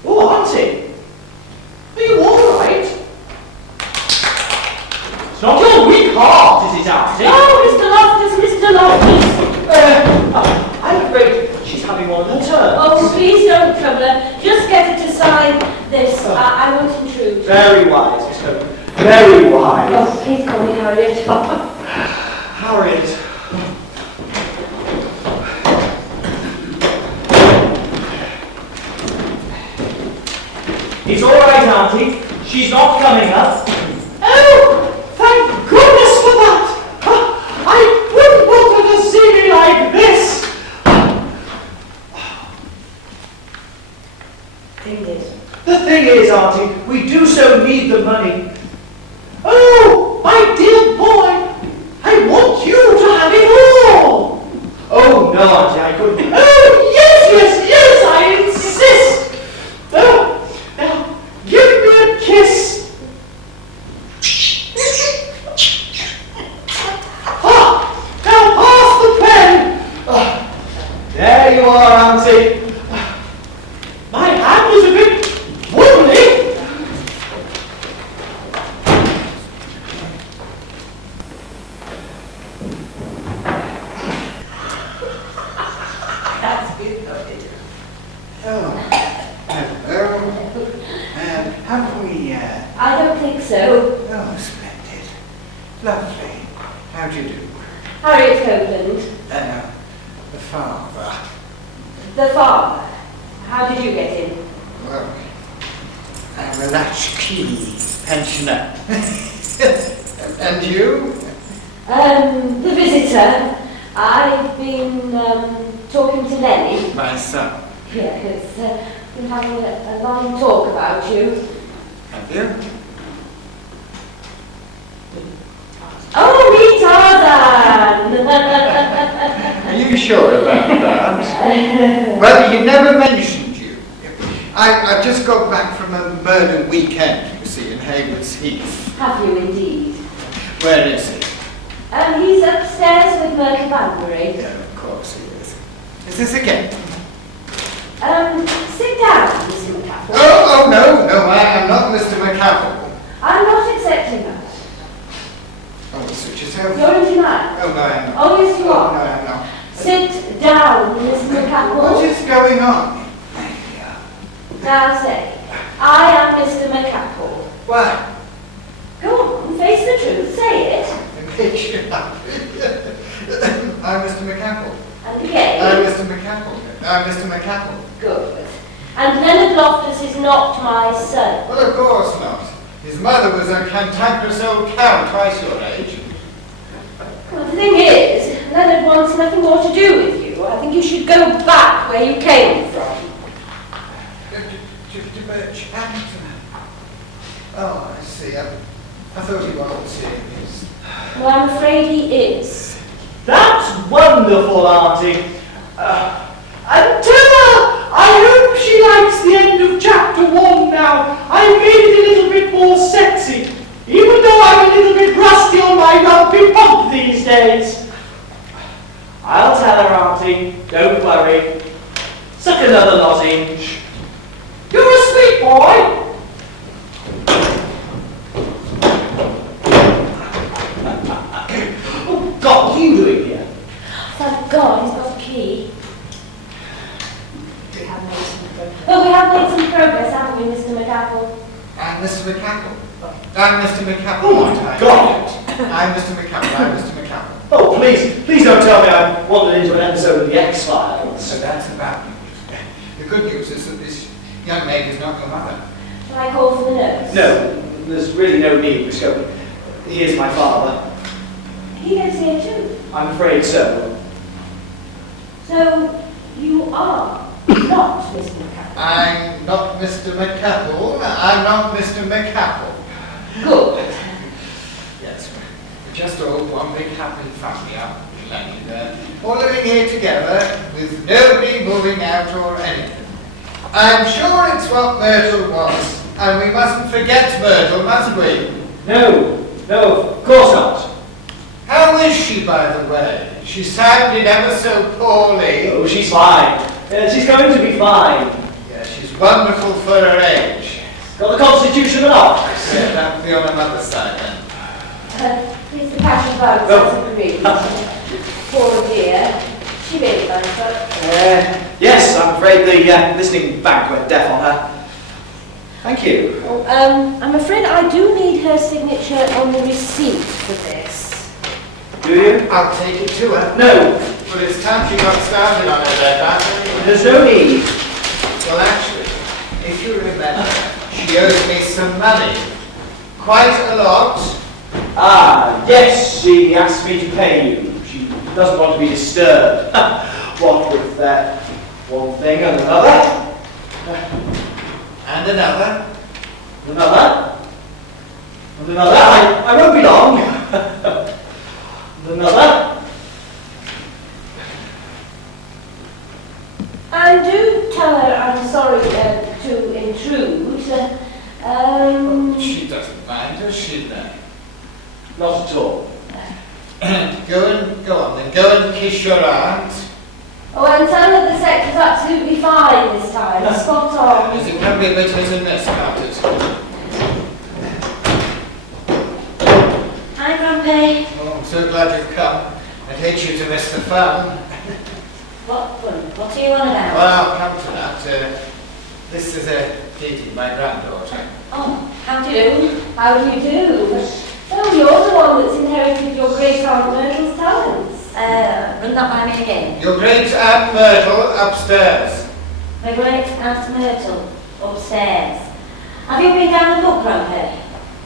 Oh, Auntie. Are you all right? It's not your weak heart, is it, Auntie? Oh, Mr. Loftus. I'm afraid she's having one of her turns. Oh, please don't trouble her. Just get her to sign this. I won't intrude. Very wise, Miss Copeland. Very wise. Oh, please call me Harriet. Harriet. It's all right, Auntie. She's not coming up. Oh, thank goodness for that. I wouldn't want her to see me like this. The thing is, Auntie, we do so need the money. Oh, my dear boy, I want you to have it all. Oh, no, Auntie, I couldn't. Oh, yes, I insist. Now, give me a kiss. Now pass the pen. There you are, Auntie. My hand was a bit wobbly. That's good, though. Oh, hello. Have we, I don't think so. Oh, splendid. Lovely. How do you do? Harriet Copeland. The father. The father. How did you get in? Well, I'm a latchkey pensioner. And you? The visitor. I've been talking to Lenny. My son. Yes, been having a long talk about you. Have you? Oh, me Tarzan! Are you sure about that? Well, you never mentioned you. I've just got back from a murder weekend, you see, in Haywards Heath. Have you indeed? Where is he? He's upstairs with Merca Banbury. Yeah, of course he is. Is this again? Sit down, Mr. McCaffrey. Oh, no, I am not Mr. McCaffrey. I'm not accepting that. Oh, suit yourself. You're in denial. Oh, no, I am not. Oh, yes, you No, are. I am not. Sit down, Mr. McCaffrey. What is going on? Now say, I am Mr. McCaffrey. Why? Go on, face the truth, say it. Make you happy. I'm Mr. McCaffrey. And again. I'm Mr. McCaffrey. I'm Mr. McCaffrey. Good. And Leonard Loftus is not my son. Well, of course not. His mother was a cantankerous old cow twice your age. Well, the thing is, Leonard wants nothing more to do with you. I think you should go back where you came from. To Birchhampton. Oh, I see. I thought he wasn't serious. Well, I'm afraid he is. That's wonderful, Auntie. And tell her, I hope she likes the end of chapter 1 now. I made it a little bit more sexy, even though I'm a little bit rusty on my rugby pump these days. I'll tell her, Auntie. Don't worry. Suck another lozenge. You're a sweet boy. Oh, God, what are you doing here? Thank God he's got a key. We have made some progress. But we have made some progress, haven't we, Mr. McApple? I'm Mr. McCappell. I'm Mr. McCappell. Oh, my God. I'm Mr. McCappell. I'm Mr. McCappell. Oh, please don't tell me I've wandered into an episode of The X-Files. So that's the bad news. The good news is that this young lady is not your mother. Shall I call for the nurse? No, there's really no need, Miss Cope. He is my father. He lives here too. I'm afraid so. So, you are not Mr. McApple. I'm not Mr. McCappell. I'm not Mr. McCappell. Good. Yes, we're just all one big happy family up in London. All living here together with nobody moving out or anything. I'm sure it's what Myrtle wants, and we mustn't forget Myrtle, must we? No, of course not. How is she, by the way? She sounded ever so poorly. Oh, she's fine. She's going to be fine. Yeah, she's wonderful for her age. Got the constitution of an ox. Yeah, that would be on another side then. Here's the cash and balance Oh. of the ring. Poor dear. She really does, but... Yes, I'm afraid the listening bank went deaf on her. Thank you. I'm afraid I do need her signature on the receipt for this. Do you? I'll take it to her. No, Well, it's time she got started on her there, Dad. there's no need. Well, actually, if you remember, she owes me some money. Quite a lot. Ah, yes, she asked me to pay you. She doesn't want to be disturbed. What with one thing and another. And another. Another. And another. I won't be long. And another. And do tell her I'm sorry to intrude. She doesn't mind, does she, then? Not at all. Go on then. Go and kiss your aunt. Oh, and tell her the sex was absolutely fine this time. Spot on. As it can be a bit hit and miss, can't it? Hi, Grumpy. Oh, I'm so glad you've come. I'd hate you to miss the fun. What fun? What are you on about? Well, I'll come to that. This is Didi, my granddaughter. Oh, how do you do? How do you do? Oh, you're the one that's inherited your great Aunt Myrtle's talents. Run that by me again. Your great Aunt Myrtle upstairs. My great Aunt Myrtle, upstairs. Have you been down the book, Grumpy?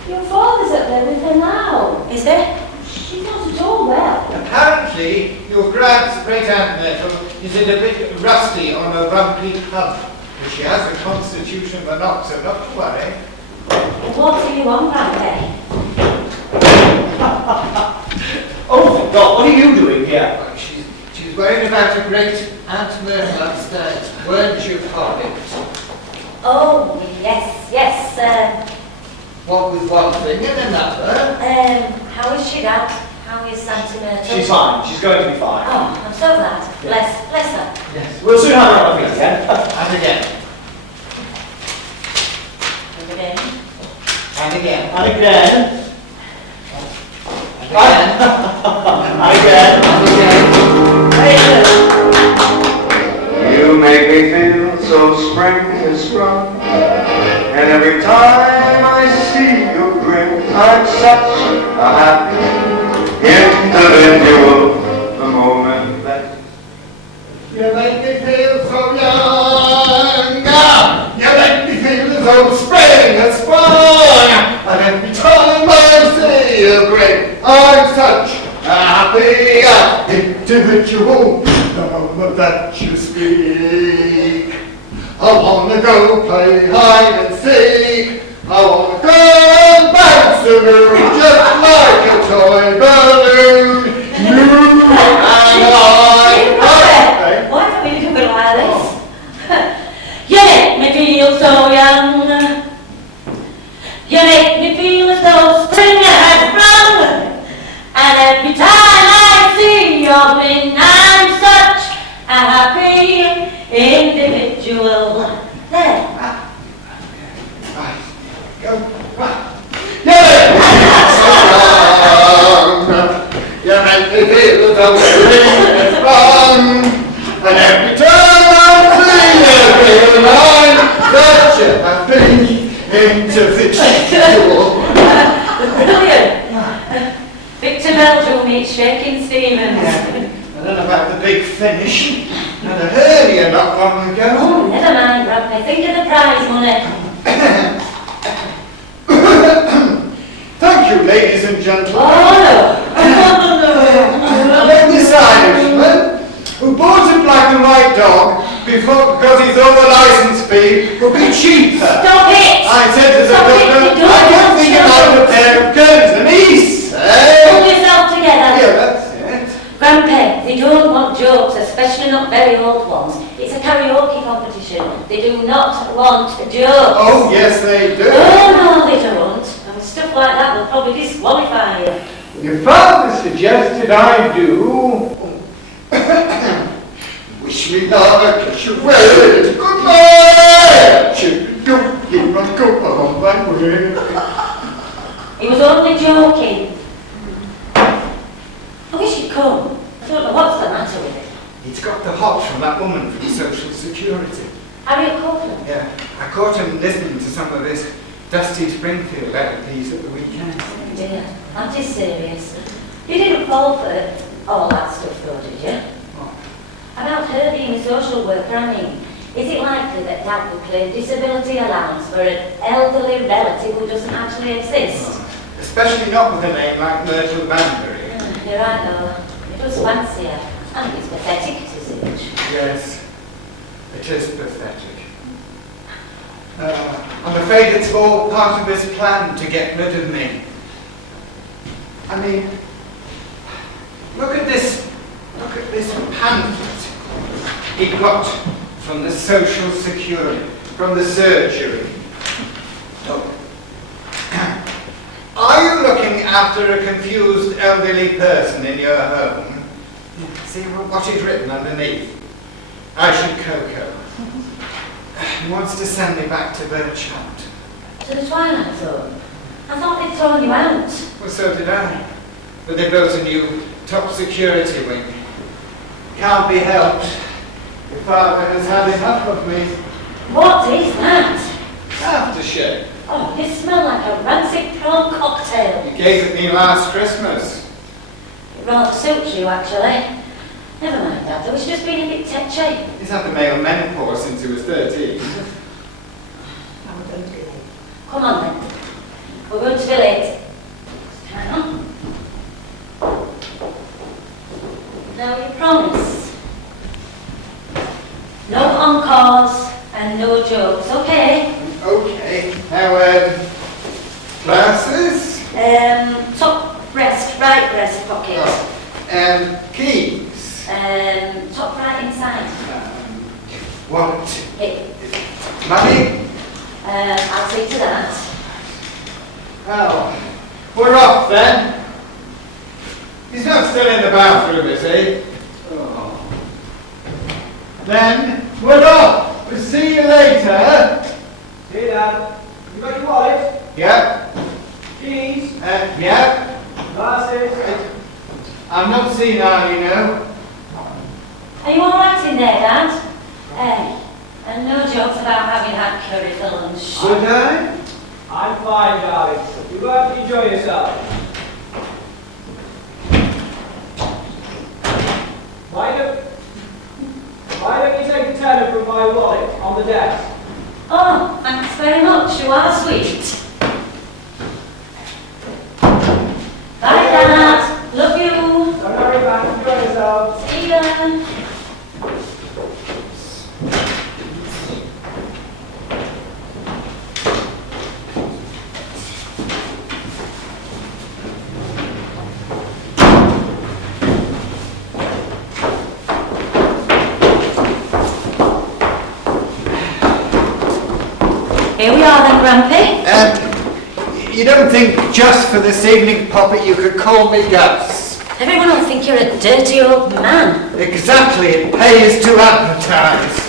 Your father's up there with her now. Is there? She's not at all well. Apparently, your great Aunt Myrtle is a bit rusty on a rumpy hump. But she has a constitution of an ox, so not to worry. What do you want, Grumpy? Oh my God, what are you doing here? Well, she's worried about her great Aunt Myrtle upstairs. Weren't you, Hobbit? Oh, yes. What with one thing and another? How is she, Dad? How is Santa Myrtle? She's fine. She's going to be fine. Oh, I'm so glad. Bless her. Yes. We'll soon have her on our feet again. And again. And again. And again. And again. And again. And again. You make me feel so spring is sprung, and every time I see you grin, I'm such a happy individual. The moment that You make me feel so young. You make me feel as though spring has sprung. And every time I see you grin, I'm such a happy individual. The moment that you speak, I wanna go play hide and seek. I wanna go and bounce the moon just like a toy balloon. You and I. Why don't we do it like this? You make me feel so young. You make me feel as though spring has sprung. And every time I see your midnight individual. Brilliant. Victor Meldrew meets Shaking Stevens. And then about the big finish. Had a hernia not long ago. Oh, never mind, Rampy. Think of the prize money. Thank you, ladies and gentlemen. Oh, And then this Irishman, who bought a black and white dog because he thought the licence fee would be cheaper. Stop it! I said to the Stop it, doctor, you don't I want can think about a children. pair of curtains, and he Pull said, yourself together. yeah, that's it. Grandpa, they don't want jokes, especially not very old ones. It's a karaoke competition. They do not want jokes. Oh, yes, they do. Oh, no, they don't. And stuff like that will probably disqualify you. Your father suggested I do. Wish me luck, catch you well, goodbye. Don't give my go on that way. He was only joking. I wish you'd come. I don't know what's the matter with it. He's got the hops from that woman from Social Security. Harriet Copeland. Yeah, I caught him listening to some of this Dusty Springfield piece at the weekend. Oh dear, that is serious. You didn't fall for all that stuff though, did you? Oh. About her being a social worker, I mean, is it likely that Dad would claim disability allowance for an elderly relative who doesn't actually exist? Especially not with a name like Myrtle Banbury. You're right though. It was fancy her. And it's pathetic at his age. Yes, it is pathetic. I'm afraid it's all part of his plan to get rid of me. I mean, look at this pamphlet he got from the Social Security, from the surgery. Look. Are you looking after a confused elderly person in your home? See what is written underneath. Ashton Coco. He wants to send me back to Birchard. To the Twilight Zone. I thought they'd thrown you out. Well, so did I. But they built a new top security wing. Can't be helped. Your father has had enough of me. What is that? Aftershave. Oh, you smell like a rancid prawn cocktail. You gave it me last Christmas. It rather suits you, actually. Never mind, Dad, though. It's just been a bit tetchy. He's had the male menopause since he was 13. Come on, then. We're going to be late. Hang on. Now, you promise? No encores and no jokes, okay? Okay. Now, glasses? Top breast, right breast pocket. Keys? Top right inside. Wallet? Here. Money? I'll see to that. Well, we're off then. He's not still in the bathroom, is he? Oh. Then, we're off. We'll see you later. See you, Dad. You got your wallet? Yep. Keys? Yep. Glasses? I'm not senile, you know. Are you all right in there, Dad? And no jokes about having had curry for lunch. Good night. I'm fine, darling. You go out and enjoy yourself. Why don't you take a tenner from my wallet on the desk? Oh, thanks very much. You are sweet. Bye, Dad. Love you. Don't hurry back. Enjoy yourself. See ya. Here we are then, Grampy. You don't think just for this evening, Poppet, you could call me Gus? Everyone will think you're a dirty old man. Exactly, it pays to advertise.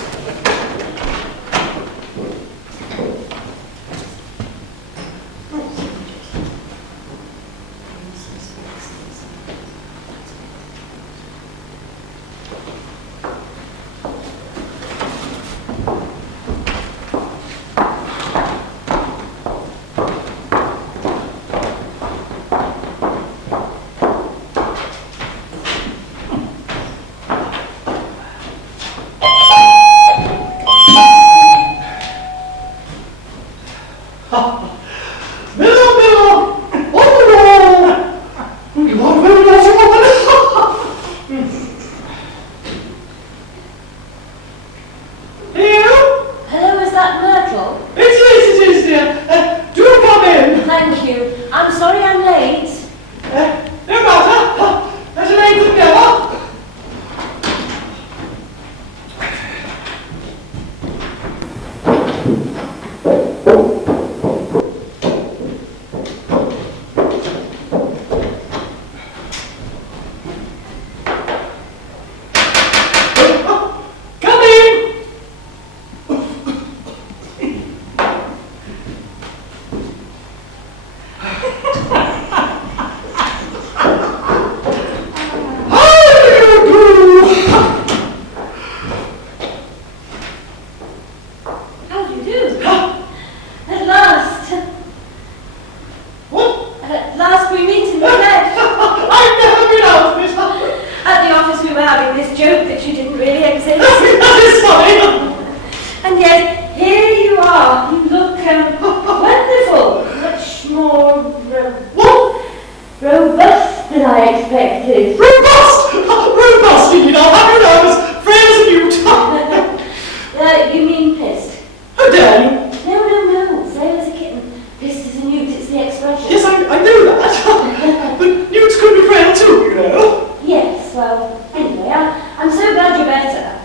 anyway. I'm so glad you're better.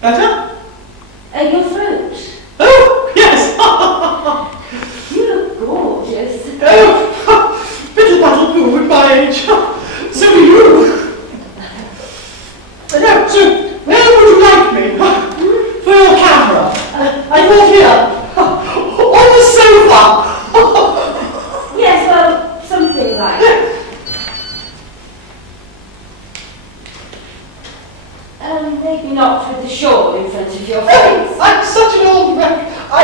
Better? Your throat. Oh, yes! You look gorgeous. Oh, little battle boo at my age. So do you. No, so where would you like me? For your camera? I thought here. On the sofa. Yes, well, something like. Maybe not with the shawl in front of your face. I'm such an old wreck. I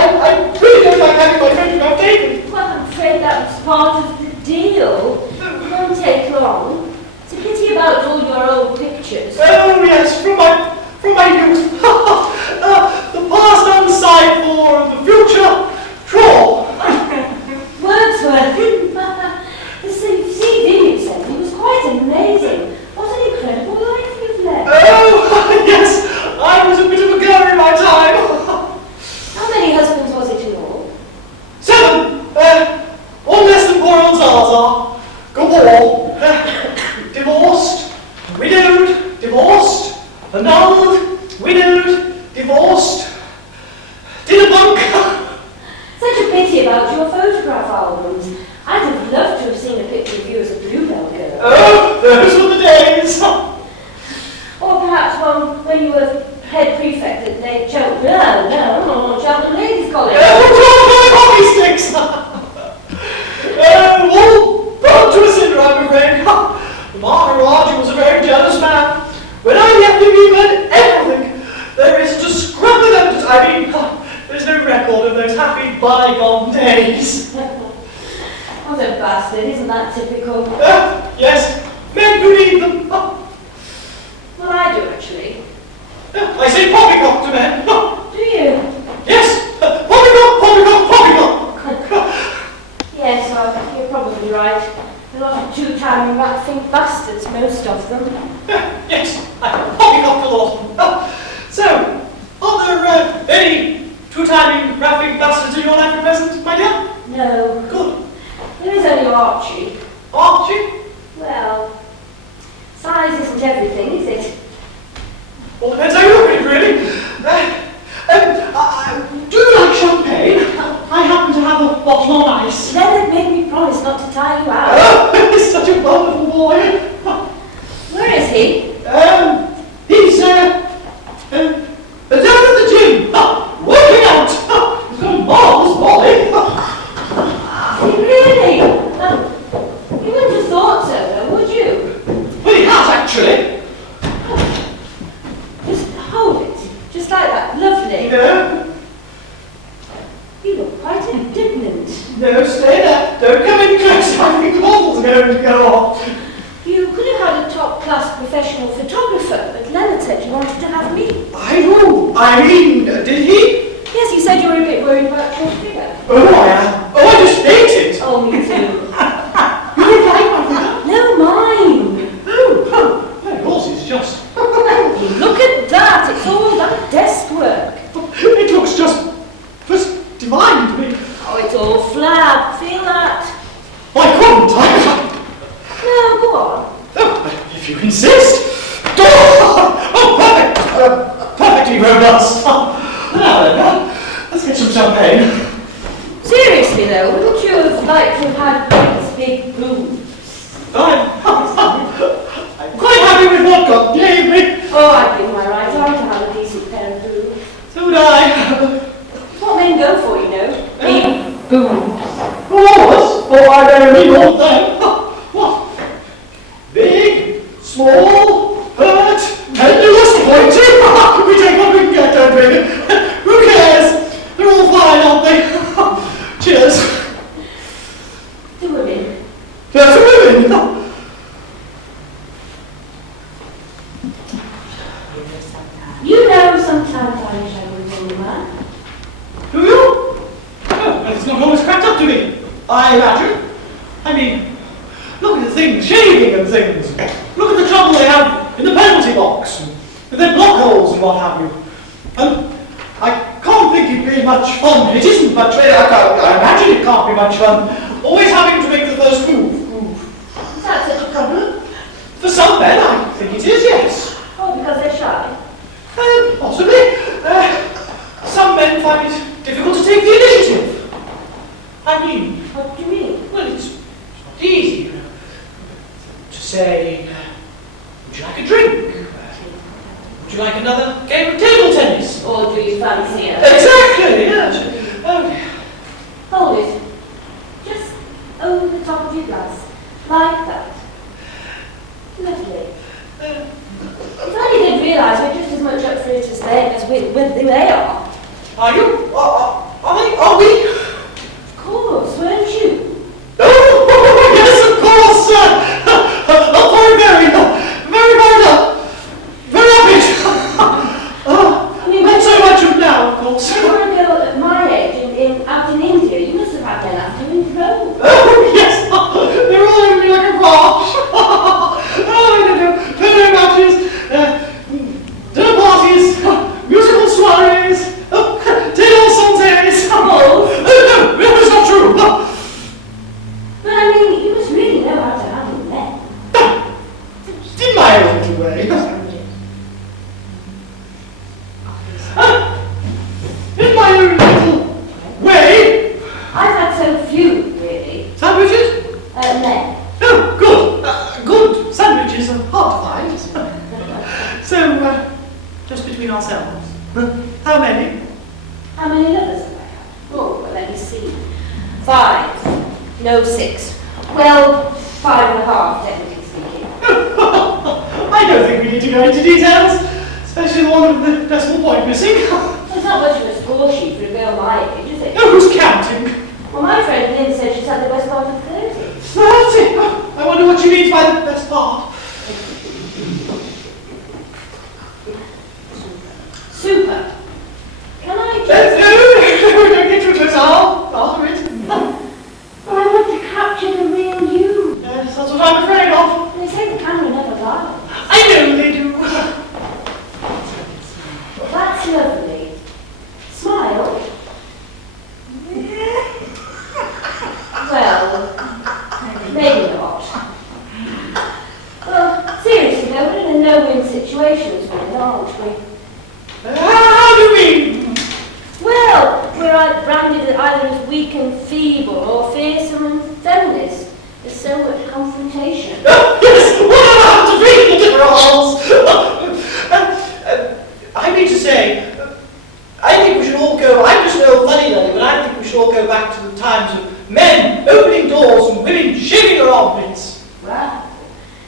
really don't like having my photograph taken. Well, I'm afraid that's part of the deal. It won't take long. It's a pity about all your old pictures. Oh yes, from my youth. The past unsigned for, and the future draw. Wordsworth. The CD you sent me was quite amazing. What an incredible life you've led. Oh yes, I was a bit of a girl in my time. How many husbands was it in all? 7. One less than poor old Zaza. Go divorced, widowed, divorced, annulled, widowed, divorced, did a bunk. Such a pity about your photograph albums. I'd have loved to have seen a picture of you as a Bluebell girl. Oh, those were the days. Or perhaps one when you were head prefect at Lake Cheltenham Ladies College. Oh, hockey sticks. All brought to a cinder, I'm afraid. Maharaja was a very jealous man. When I left him, he burned everything. There is to scrub the evidence. I mean, there's no record of those happy bygone days. What a bastard, isn't that typical? Yes, men who need them. Well, I do actually. I say poppycock to men. Do you? Yes, poppycock, poppycock, poppycock. Yes, well, you're probably right. A lot of two-timing rat-think bastards, most of them. Yes, poppycock a lot. So, are there any two-timing rat-think bastards in your life at present, my dear? No. Good. There is only Archie. Archie? Well, size isn't everything, is it? Well, depends how you look at it, really. Do you like champagne? I happen to have a bottle on ice. Leonard made me promise not to tie you out. Oh, he's such a wonderful boy. Where is he? He's down at the gym, working out. He's got a marvellous body. Really? You wouldn't have thought so, though, would you? Well, he has, actually. Just hold it. Just like that. Lovely. No, You look quite indignant. no, stay there. Don't come in close. I think the bottle's going to go off. You could have had a top-class professional photographer, but Leonard said you wanted to have me. I know. I mean, did he? Yes, he said you were a bit worried about your figure. Oh, I am. Oh, I just hate it. Oh, me too. You don't like my figure? No, mine. Oh, my horse is just... Look at that. It's all that desk work. It looks just divine to me. Oh, it's all flab. Feel that? I couldn't. No, go on. Oh, if you insist. Oh, perfect. Perfectly robust. Now then, let's get some champagne. Seriously, though, wouldn't you have liked to have had these big boobs? I'm quite happy with what God gave me. Oh, I'd give my right arm to have a decent pair of boobs. So would I. It's what men go for, you know. Big boobs. What? Oh, I don't mean all that. What? Big, small, hurt, pendulous, pointy. We take what we can get, don't we? Who cares? They're all fine, aren't they? Cheers. To women. Cheers to women. You know, sometimes I wish I was a woman. Do you? Oh, well, it's not always cracked up to me, I imagine. I mean, look at the things, shaving and things. Look at the trouble they have in the penalty box, with their block holes and what have you. And I can't think it'd be much fun. It isn't much fun. I imagine it can't be much fun. Always having to make the first move. Is that such a problem? For some men, I think it is, yes. you like another game of table tennis? Or do you fancy it? Exactly, yes. Oh, Hold it. Just over the top of your glass. Like that. Lovely. If I didn't realise we're just as much up for it as they are. are you? Are we? Of course, weren't you? Oh, yes, of course, sir. Very happy. Oh, I mean, not so much of now, of course. when you were a girl at my age out in India, you must have had men after you in Rome. Oh, yes. They're all over me like a rush. Dinner matches, dinner parties, musical soirees, table santés. Balls. No, it's not true. But I mean, you must really know how to handle men. In my own little way. In my own little way. I've had so few, really. Sandwiches? Men. Oh, good. Good sandwiches are hard to find. So, just between ourselves. How many? How many lovers have I had? Oh, well, let me see. 5. No, 6. Well, 5.5, technically speaking. I don't think we need to go into details, especially the one with the decimal point missing. There's not much of a score sheet for a girl my age, is it? Oh, who's counting? Well, my friend Lynn said she's had the best part of 30. 30. I wonder what she means by the best part. Super. Can I No, just... don't get too close. I'll it. I want to capture the real you. Yes, that's what I'm afraid of. They say the camera never lies. I know they do. That's lovely. Smile. Well, maybe not. Well, seriously though, we're in a no-win situation as well, aren't we? How do you mean? Well, we're branded either as weak and feeble or fearsome and feminist. There's so much confrontation. Yes, what about the people liberals? I mean to say, I think we should all go, I'm just an old funny lady, but I think we should all go back to the times of men opening doors and women shaving their armpits. Wow.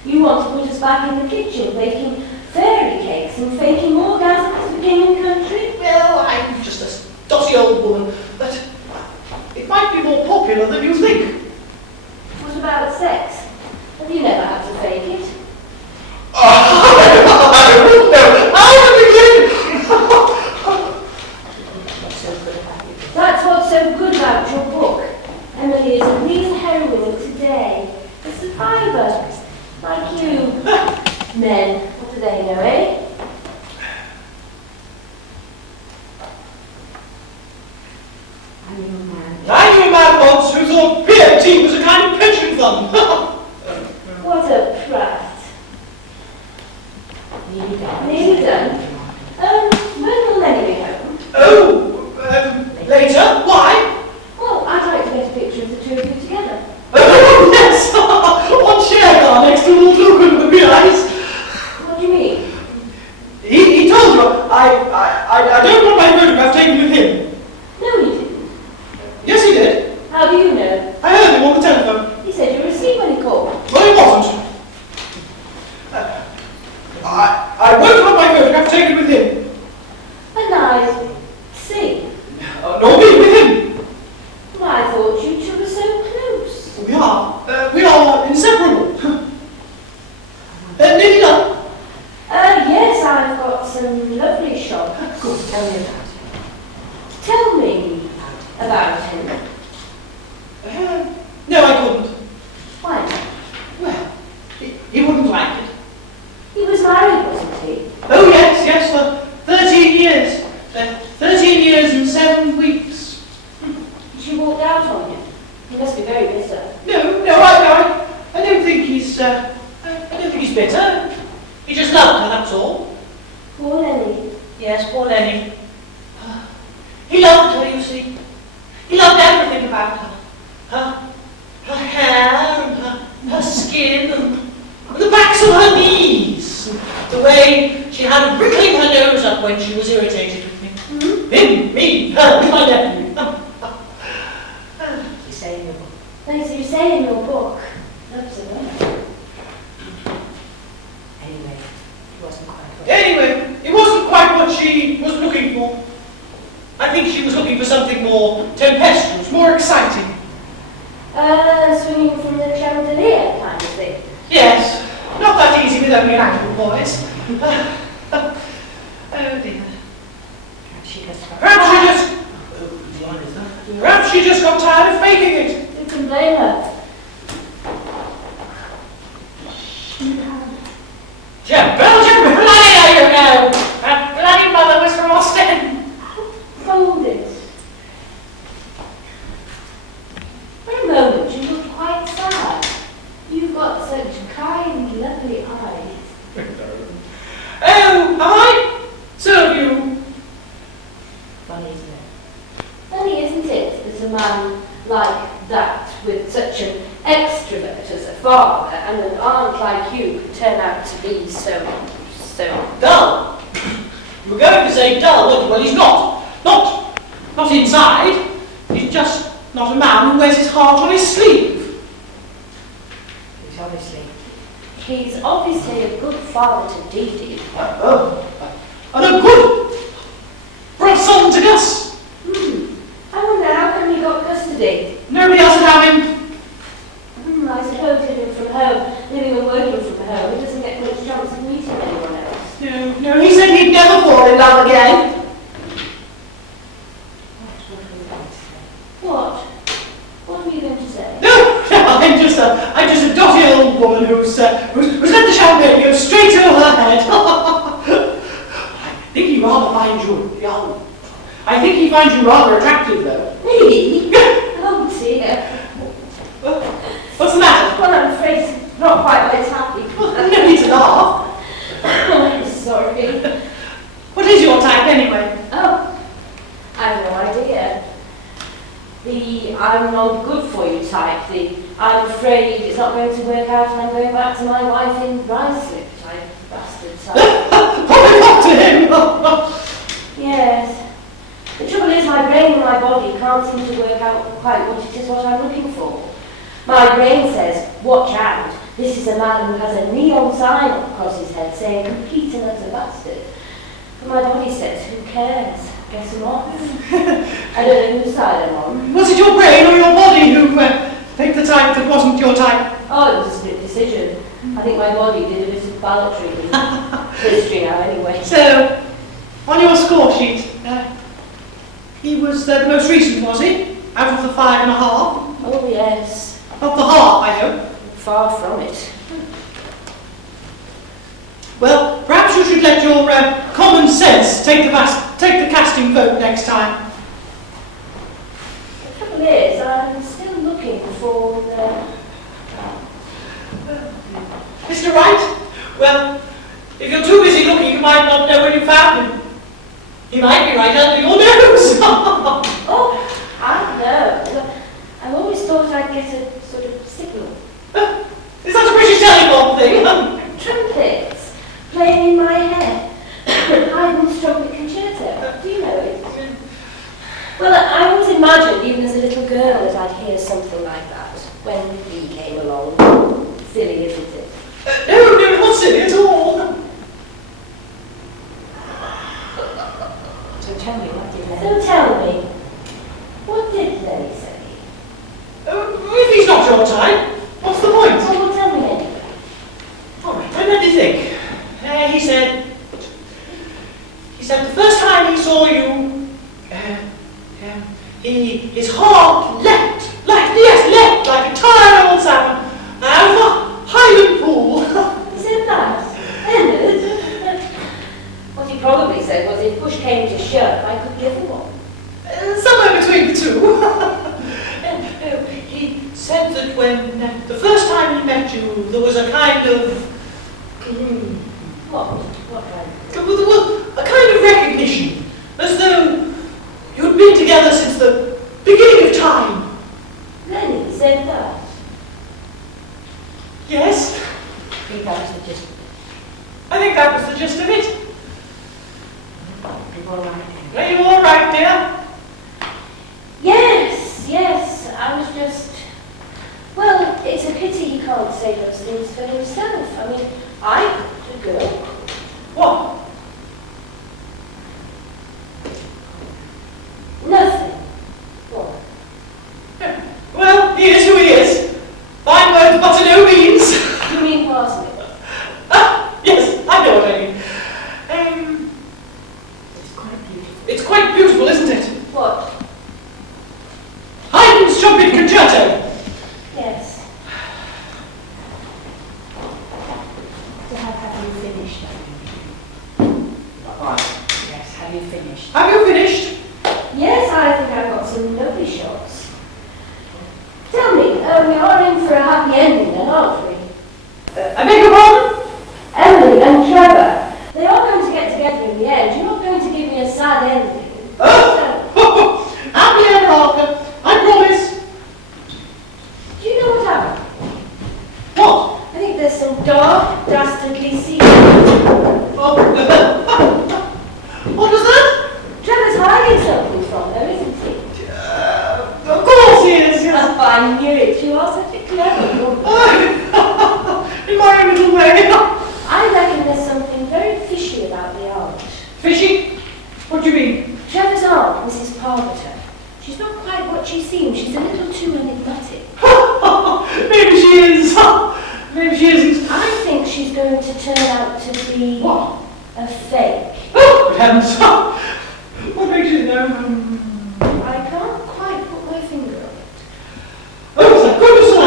You want to put us back in the kitchen baking fairy cakes and faking orgasms for king and country? Well, I'm just a dotty old woman, but it might be more popular than you think. What about sex? Have you never had to fake it? I wouldn't know. How to begin? That's what's so good about your book. Emily is a real heroine of today. A survivor. Like you. Men, what do they know, eh? I'm your man. I knew a man once who thought PMT was a kind of pension fund. What a prat. Nearly done. When will Lenny be home? Oh, later? Why? Well, I'd like to get a picture of the two of you together. Oh, yes! One chair car next to Lord Lucan would be nice. What do you mean? He told you, I don't want my photograph taken with him. No, he didn't. Yes, he did. How do you know? I heard him on the telephone. He said you were asleep when he called. Well, he wasn't. I won't have my photograph taken with him. And I see. Nor me with him. Well, I thought you two were so close. We are inseparable. Nearly done. Yes, I've got some lovely shots. Good, tell me about it. Tell me about him. No, I couldn't. Why not? Well, he wouldn't like it. He was married, wasn't he? Oh, yes, for 13 years. 13 years and 7 weeks. She walked out on him. He must be very bitter. No, I don't think he's, I don't think he's bitter. He just loved her, that's all. Poor Lenny. Yes, poor Lenny. He loved her, you see. He loved everything about her. Her hair and her skin and the backs of her knees. The way She had a wriggling her nose up when she was irritated with me. Him, me, her, my nephew. You say in your book. As you say in your book, absolutely. Anyway, it wasn't quite right. Anyway, it wasn't quite what she was looking for. I think she was looking for something more tempestuous, more exciting. Swinging from the chandelier kind of thing. Yes, not that easy with only an ankle, boys. Oh dear. Perhaps she just got tired of faking it. Who can blame her? Belgian bloody, I don't know. That bloody mother was from Ostend. Hold it. For a moment, you looked quite sad. You've got such kind, lovely eyes. Oh, have I? So have you. Funny, isn't it? Funny, isn't it, that a man like that, with such an extrovert as a father and an aunt like you, could turn out to be so Dull. You were going to say dull, weren't you? Well, he's not. Not inside. He's just not a man who wears his heart on his sleeve. He's obviously a good father to Dee Dee. And a good for a son to Gus. I wonder how come he got custody. Nobody else would have him. I suppose living from home, living and working from home, he doesn't get much chance of meeting anyone else. No, he said he'd never fall in love again. What? What were you going to say? No, I'm just a dotty old woman who's let the champagne go straight over her head. I think he rather finds you young. I think he finds you rather attractive, though. Me? Oh dear. What's the matter? Well, I'm afraid it's not quite what it's happy. No need to laugh. I'm sorry. What is your type, anyway? Oh, I've no idea. The I'm not good for you type, the I'm afraid it's not going to work out and I'm going back to my wife in Ruislip type, bastard type. Probably up to him. Yes. The trouble is my brain and my body can't seem to work out quite what it is what I'm looking for. My brain says, watch out, this is a man who has a neon sign across his head saying complete and utter bastard. But my body says, who cares? Guess I'm off. I don't know whose side I'm on. Was it your brain or your body who picked the type that wasn't your type? Oh, it was a split decision. I think my body did a bit of balloting history now anyway. So, on your score sheet, he was the most recent, was he? Out of the 5.5? Oh yes. Not the half, I hope. Far from it. Well, perhaps you should let your common sense take the casting vote next time. The trouble is, I'm still looking for Mr. Wright? Well, if you're too busy looking, you might not know when you found him. He might be right under your nose. Oh, I know. I've always thought I'd get a sort of signal. Is that a British telephone thing? Trumpets playing in my head. Haydn's trumpet concerto. Do you know it? Well, I always imagined, even as a little girl, that I'd hear something like that when he came along. Silly, isn't it? No, not silly at all. So tell me, what did So tell me, what did Lenny say? If he's not your type, what's the point? Well, tell me anyway. All right, let me think. He said the first time he saw you, his heart leapt like a tired old salmon out of a Highland pool. He said that. Leonard? What he probably said was if push came to shove, I could give him one. Somewhere between the two. He said that when the first time he met you, there was a kind of What kind? well, a kind of recognition, as though you'd been together since the beginning of time. Lenny said that. Yes, I think that was the gist of it. I think that was the gist of it. all right. Are you all right, dear? Yes, I was just... Well, it's a pity he can't say those things for himself. I mean, I could go. What? Nothing. What? Well, he is who he is. Fine words, but no means. You mean Parsley? Yes, I know what I mean. It's quite beautiful. It's quite beautiful, isn't it? What? Haydn's Trumpet Concerto. Yes. Have you finished? Yes, have you finished? Have you finished? Yes, I think I've got some lovely shots. Tell me, we are in for a happy ending then, aren't we? I beg your pardon? Emily and Trevor, they are going to get together in the end. You're not going to give me a sad ending. Oh, happy ever after. I promise. Do you know what happened? What? I think there's some dark, dastardly secret. Oh, what was that? Trevor's hiding something from her, isn't he? Of course he is, yes. I knew it. You are such a clever woman. In my own little way. I reckon there's something very fishy about the aunt. Fishy? What do you mean? Trevor's aunt, Mrs. Parviter. She's not quite what she seems. She's a little too enigmatic. Maybe she is. Maybe she isn't. I think she's going to turn out to be... What? A fake. Oh, good heavens. What makes you know? I can't quite put my finger on it. Oh, thank goodness for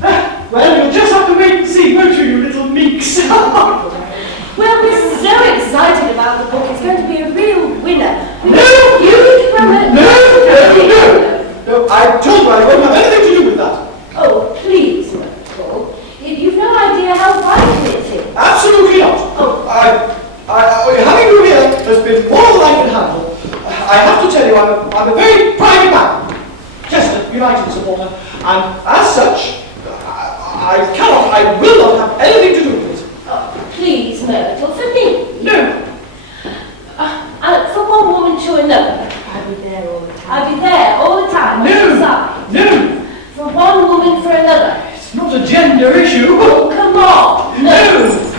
that. Well, you'll just have to wait and see, won't you, you little meeks? Well, we're so excited about the book. It's going to be a real winner. No! Huge promo- No, I told you I won't have anything to do with that. Oh, please, Paul. You've no idea how vital it is. Absolutely not. Having you here has been more than I can handle. I have to tell you, I'm a very private man. Just a United supporter. And as such, I will not have anything to do with it. Oh, please, Myrtle, for me. No. From one woman to another. I'll be there all the time. I'll be there all the time. on your side. No. From one woman for another. It's not a gender issue. Oh, come on. No.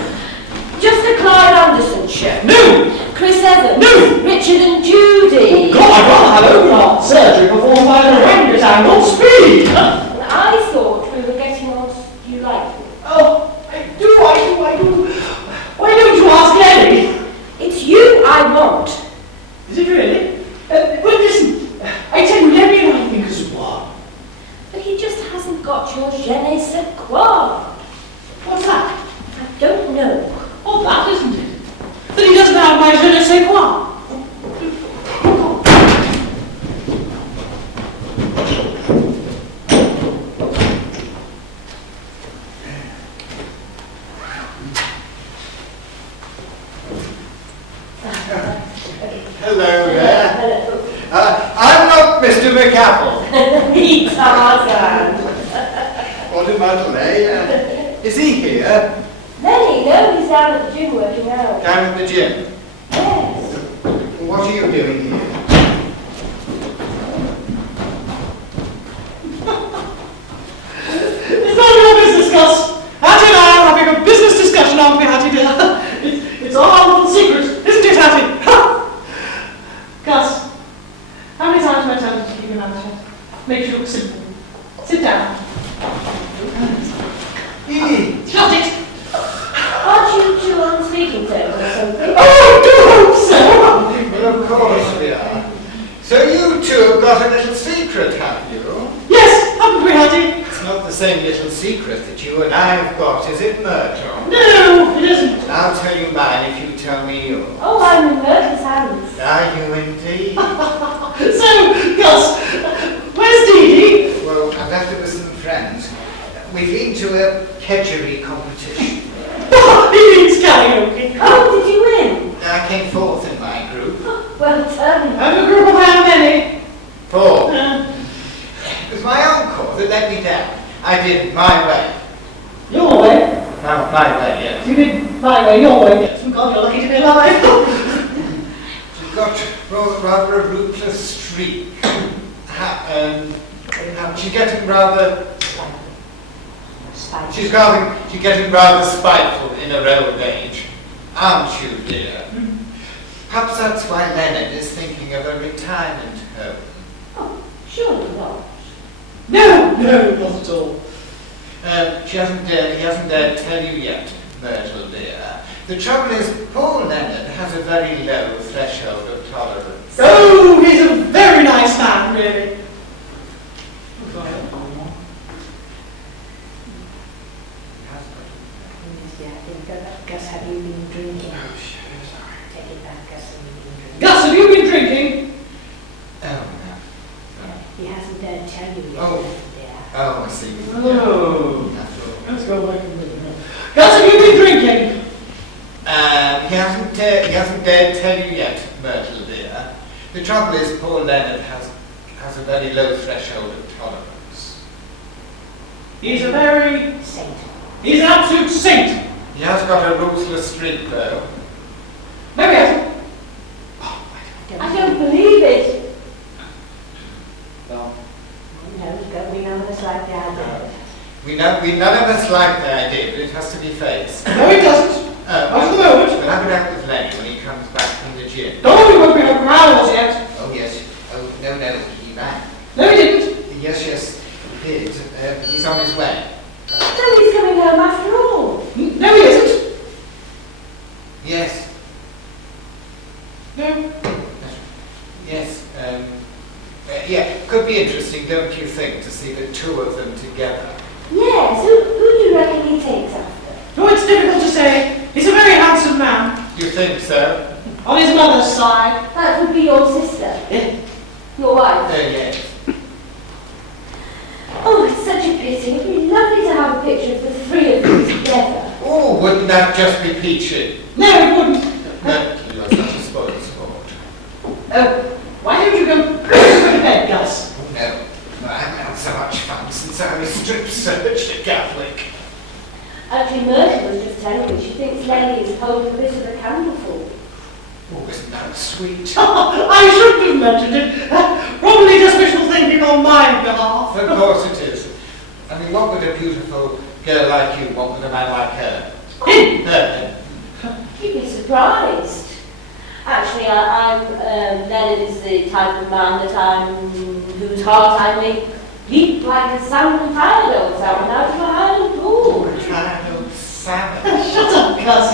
Just a Clive Anderson show. No. Chris Evans. No. Richard and Judy. God, I'd rather have open heart surgery performed by the orangutan on speed. I thought we were getting on. Do you like me? Oh, I do. Why don't you ask Lenny? It's you I want. Is it really? Well, listen, I tell you, Lenny and I think as one. But he just hasn't got your je ne sais quoi. What's that? I don't know. Oh, that isn't it. That he doesn't have my je ne sais quoi. Hello there. Hello. I'm not Mr. McApple. Me, Tarzan. What a muddle, eh? Is he here? Lenny, no, he's down at the gym working out. Down at the gym. Yes. What are you doing here? It's none of your business, Gus. Hattie and I are having a business discussion, aren't we, Hattie dear? It's all our little secret, isn't it, Hattie? Gus, how many times am I telling you to keep your mouth shut? Makes you look simple. Sit down. Shut it! Aren't you two on speaking terms or something? Oh, do hope so! Well, of course we are. So you two have got a little secret, have you? Yes, haven't we, Hattie? It's not the same little secret that you and I have got, is it, Myrtle? No, it isn't. I'll tell you mine if you tell me yours. Oh, I'm in Myrtle's hands. Are you indeed? So, Gus, where's Dee Dee? Well, I've left it with some friends. We've been to a kedgeree competition. He means karaoke. Oh, did you win? I came fourth in my group. Well done. And a group of how many? Four. It was my uncle that let me down. I did my way. Your way. No, my way, yes. You did my way, your way. Yes. God, you're lucky to be alive. You've got to call it rather a ruthless streak. She's getting rather... She's getting rather spiteful in her old age. Aren't you, dear? Perhaps that's why Leonard is thinking of a retirement home. Oh, surely not. No, not at all. He hasn't dared tell you yet, Myrtle dear. The trouble is, poor Leonard has a very low threshold of tolerance. Oh, he's a very nice man, really. Gus, have you been drinking? Oh, shit, sorry. Take it back, Gus, have you been drinking? Gus, have you been drinking? Oh, no. He hasn't dared tell you yet, Oh. dear. Oh, I see. Oh. That's all. Let's go back and look. Gus, have you been drinking? He hasn't dared tell you yet, Myrtle dear. The trouble is, poor Leonard has a very low threshold of tolerance. He's a very... Saint. He's an absolute saint. He has got a ruthless streak, though. No, he hasn't. I don't believe it. No. No, we none of us like the idea. None of us like the idea, but it has to be faced. No, he doesn't. Not at the moment. We'll have it out with Lenny when he comes back from the gym. Don't we won't be over hours yet. Oh, yes. Oh, no, he ran. No, he didn't. Yes, he did. He's on his way. So he's coming home after all. No, he isn't. Yes. No. Yes. Yeah, could be interesting, don't you think, to see the two of them together? Yes, who do you reckon he takes after? Oh, it's difficult to say. He's a very handsome man. You think so? On his mother's side. That would be your sister. Yeah. Your wife. Yes. Oh, it's such a pity. It'd be lovely to have a picture of the three of them together. Oh, wouldn't that just be peachy? No, it wouldn't. No, you're such a spoiled sport. Oh, why don't you go to bed, Gus? Oh, no. I haven't had so much fun since I was strip searched at Gatwick. Actually, Myrtle was just telling me she thinks Lenny is holding a bit of a candleful. Oh, isn't that sweet? I shouldn't have mentioned it. Probably just wishful thinking on my behalf. Of course it is. I mean, what would a beautiful girl like you want with a man like her? Him. Her. You'd be surprised. Actually, Leonard is the type of man whose heart I make leap like a salmon salmon out of a Highland pool. Kind of salmon. Shut up, Gus.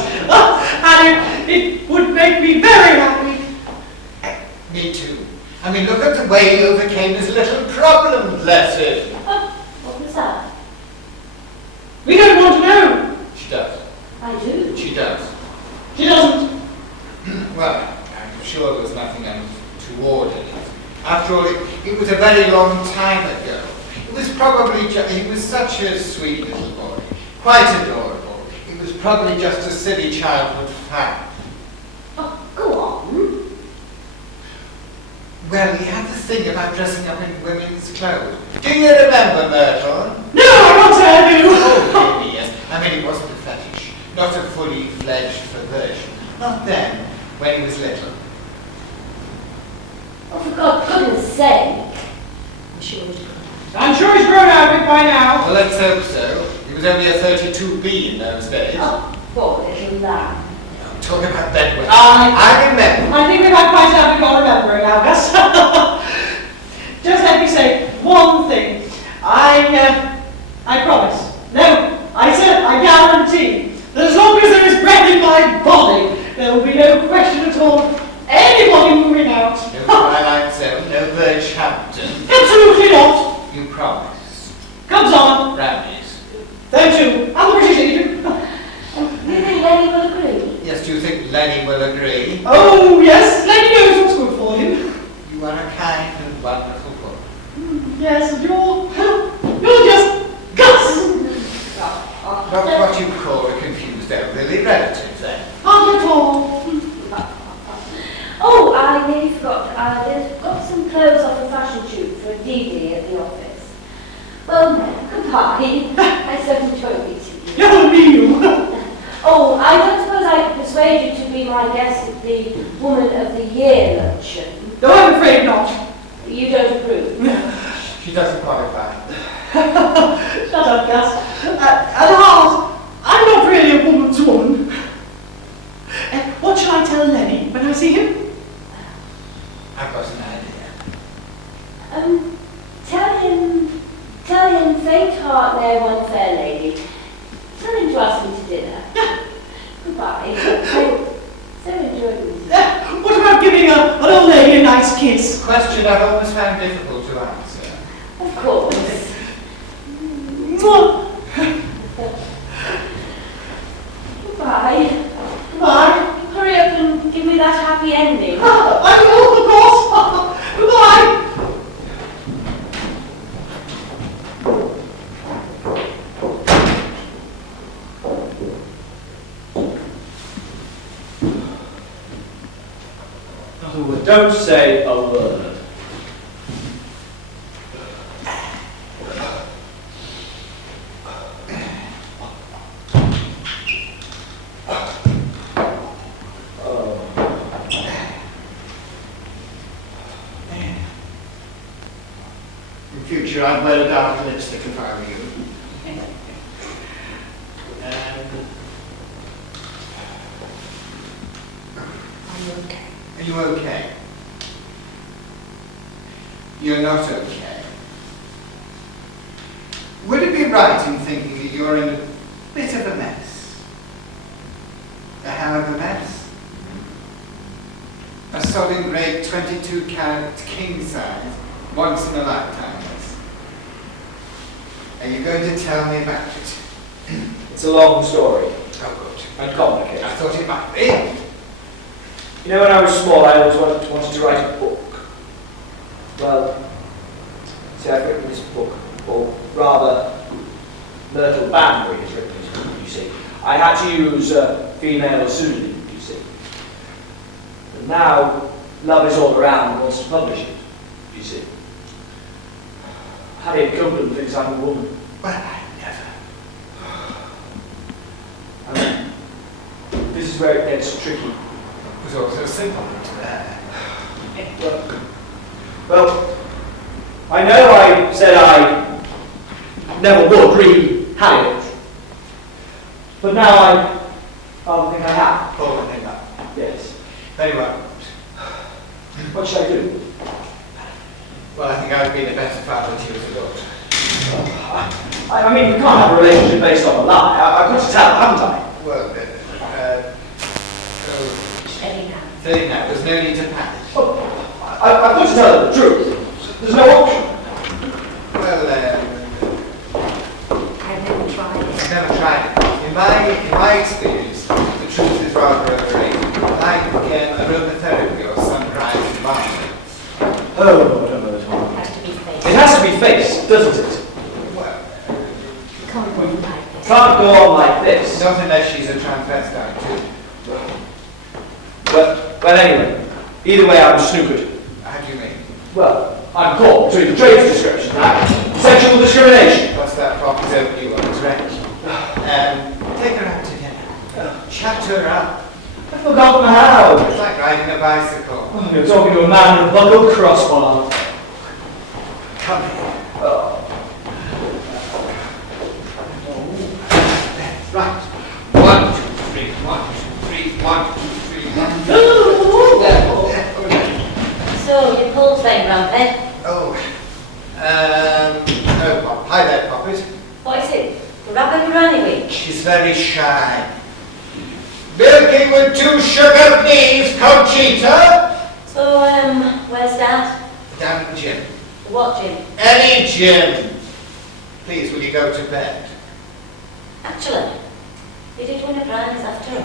And it would make me very happy. Me too. I mean, look at the way he overcame his little problem, bless him. What was that? We don't want to know. She does. I do. She does. She doesn't. Well, I'm sure there was nothing untoward in it. After all, it was a very long time ago. It was probably he was such a sweet little boy. Quite adorable. It was probably just a silly childhood fad. Oh, go on. Well, he had this thing about dressing up in women's clothes. Do you remember, Myrtle? No, I can't say I do. Oh, maybe, yes. I mean, it wasn't a fetish. Not a fully fledged perversion. Not then, when he was little. Oh, for goodness sake. I'm sure he's grown out of it by now. Well, let's hope so. He was only a 32B in those days. Oh, poor little lamb. I'm talking about bedwetting. I remember. think we've had quite enough of remembering now, Gus. Just let me say one thing. I promise. No, I said I guarantee that as long as there is breath in my body, there will be no question at all of anybody moving out. No Twilight Zone, no Birchhampton. Absolutely not. You promise. Comes on. Brownies. Them too. And the British Legion. Do you think Lenny will agree? Yes, do you think Lenny will agree? Oh, yes. Lenny knows what's good for him. You are a kind and wonderful boy. Yes, and you're just Gus. Not what you call a confused elderly relative, then. Not at all. Oh, I nearly forgot. I've got some clothes off a fashion shoot for a DD at the office. Well, goodbye. I certainly won't be to you. You're me. Oh, I don't suppose I could persuade you to be my guest at the the Woman of the Year luncheon. No, I'm afraid not. You don't approve? She doesn't qualify. Shut up, Gus. At heart, I'm not really a woman's woman. What shall I tell Lenny when I see him? I've got an idea. Tell him faint heart ne'er won fair lady. Tell him to ask me to dinner. Goodbye. So enjoyed it. What about giving an old lady a nice kiss? Question I've always found difficult to answer. Of course. Mwah. Goodbye. Goodbye. Hurry up and give me that happy ending. I will, of course. Goodbye. Not a word. Don't say a word. In future, I'd wear a dark lipstick if I were you. Are you okay? You're not okay. Would it be right in thinking that you're in a bit of a mess? A hell of a mess? A solid grade 22 carat king size, once in a lifetime. Are you going to tell me about it? It's a long story Oh, good. and complicated. I thought it might be. You know, when I was small, I always wanted to write a book. Well, see, I've written this book, or rather, Myrtle Banbury has written this book, you see. I had to use a female pseudonym, you see. And now, Love Is All Around and wants to publish it, you see. Harriet Copeland thinks I'm a woman. Well, I never. And this is where it gets tricky. It was also simple to that. Well, I know I said I never would read Harriet, but now I think I have. Hold the thing up. Yes. Very well. What should I do? Well, I think I would be the better father to you as a daughter. I mean, we can't have a relationship based on a lie. I've got to tell her, haven't I? Well, say now, there's no need to panic. Oh, I've got to tell her the truth. There's no option. Well, I've never tried it. I've never tried it. In my experience, the truth is rather overrated. Like aromatherapy or sunrise environment. Oh, I don't know at all. It has to be faced. It has to be faced, doesn't it? Well, Can't go on like this. Can't go on like this. not unless she's a transvestite too. Well, anyway, either way, I'm snookered. How do you mean? Well, I'm caught between the trades description and sexual discrimination. What's that box over you on his wrench? Take her out to dinner. Chat her up. I've forgotten how. It's like riding a bicycle. Oh, you're talking to a man with a buckled crossbar. Come here. Oh. Right. 1, 2, 3, 1, 2, 3, 1, 2, 3, 1. So, your pulse then, Grumpy? Oh. Oh, Pop. Hi there, Poppet. What is it? The Rabbit Granny Week? She's very shy. Milky with 2 sugar beans, Conchita. So, where's Dad? Down at the gym. What, Jim? Any gym. Please, will you go to bed? Actually, you did win a prize after all.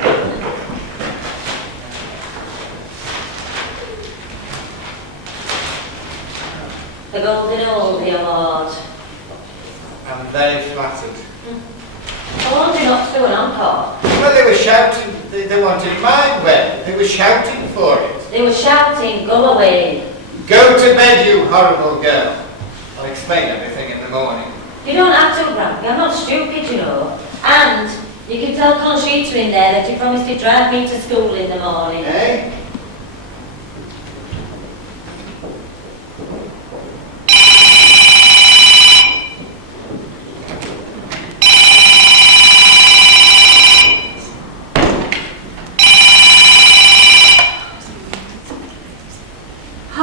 The Golden Oldie Award. I'm very flattered. I warned you not to do an encore. Well, they were shouting, they wanted mine well. They were shouting for it. They were shouting, go away. Go to bed, you horrible girl. I'll explain everything in the morning. You don't have to, Grumpy. I'm not stupid, you know. And you can tell Conchita in there that you promised to drive me to school in the morning. Eh?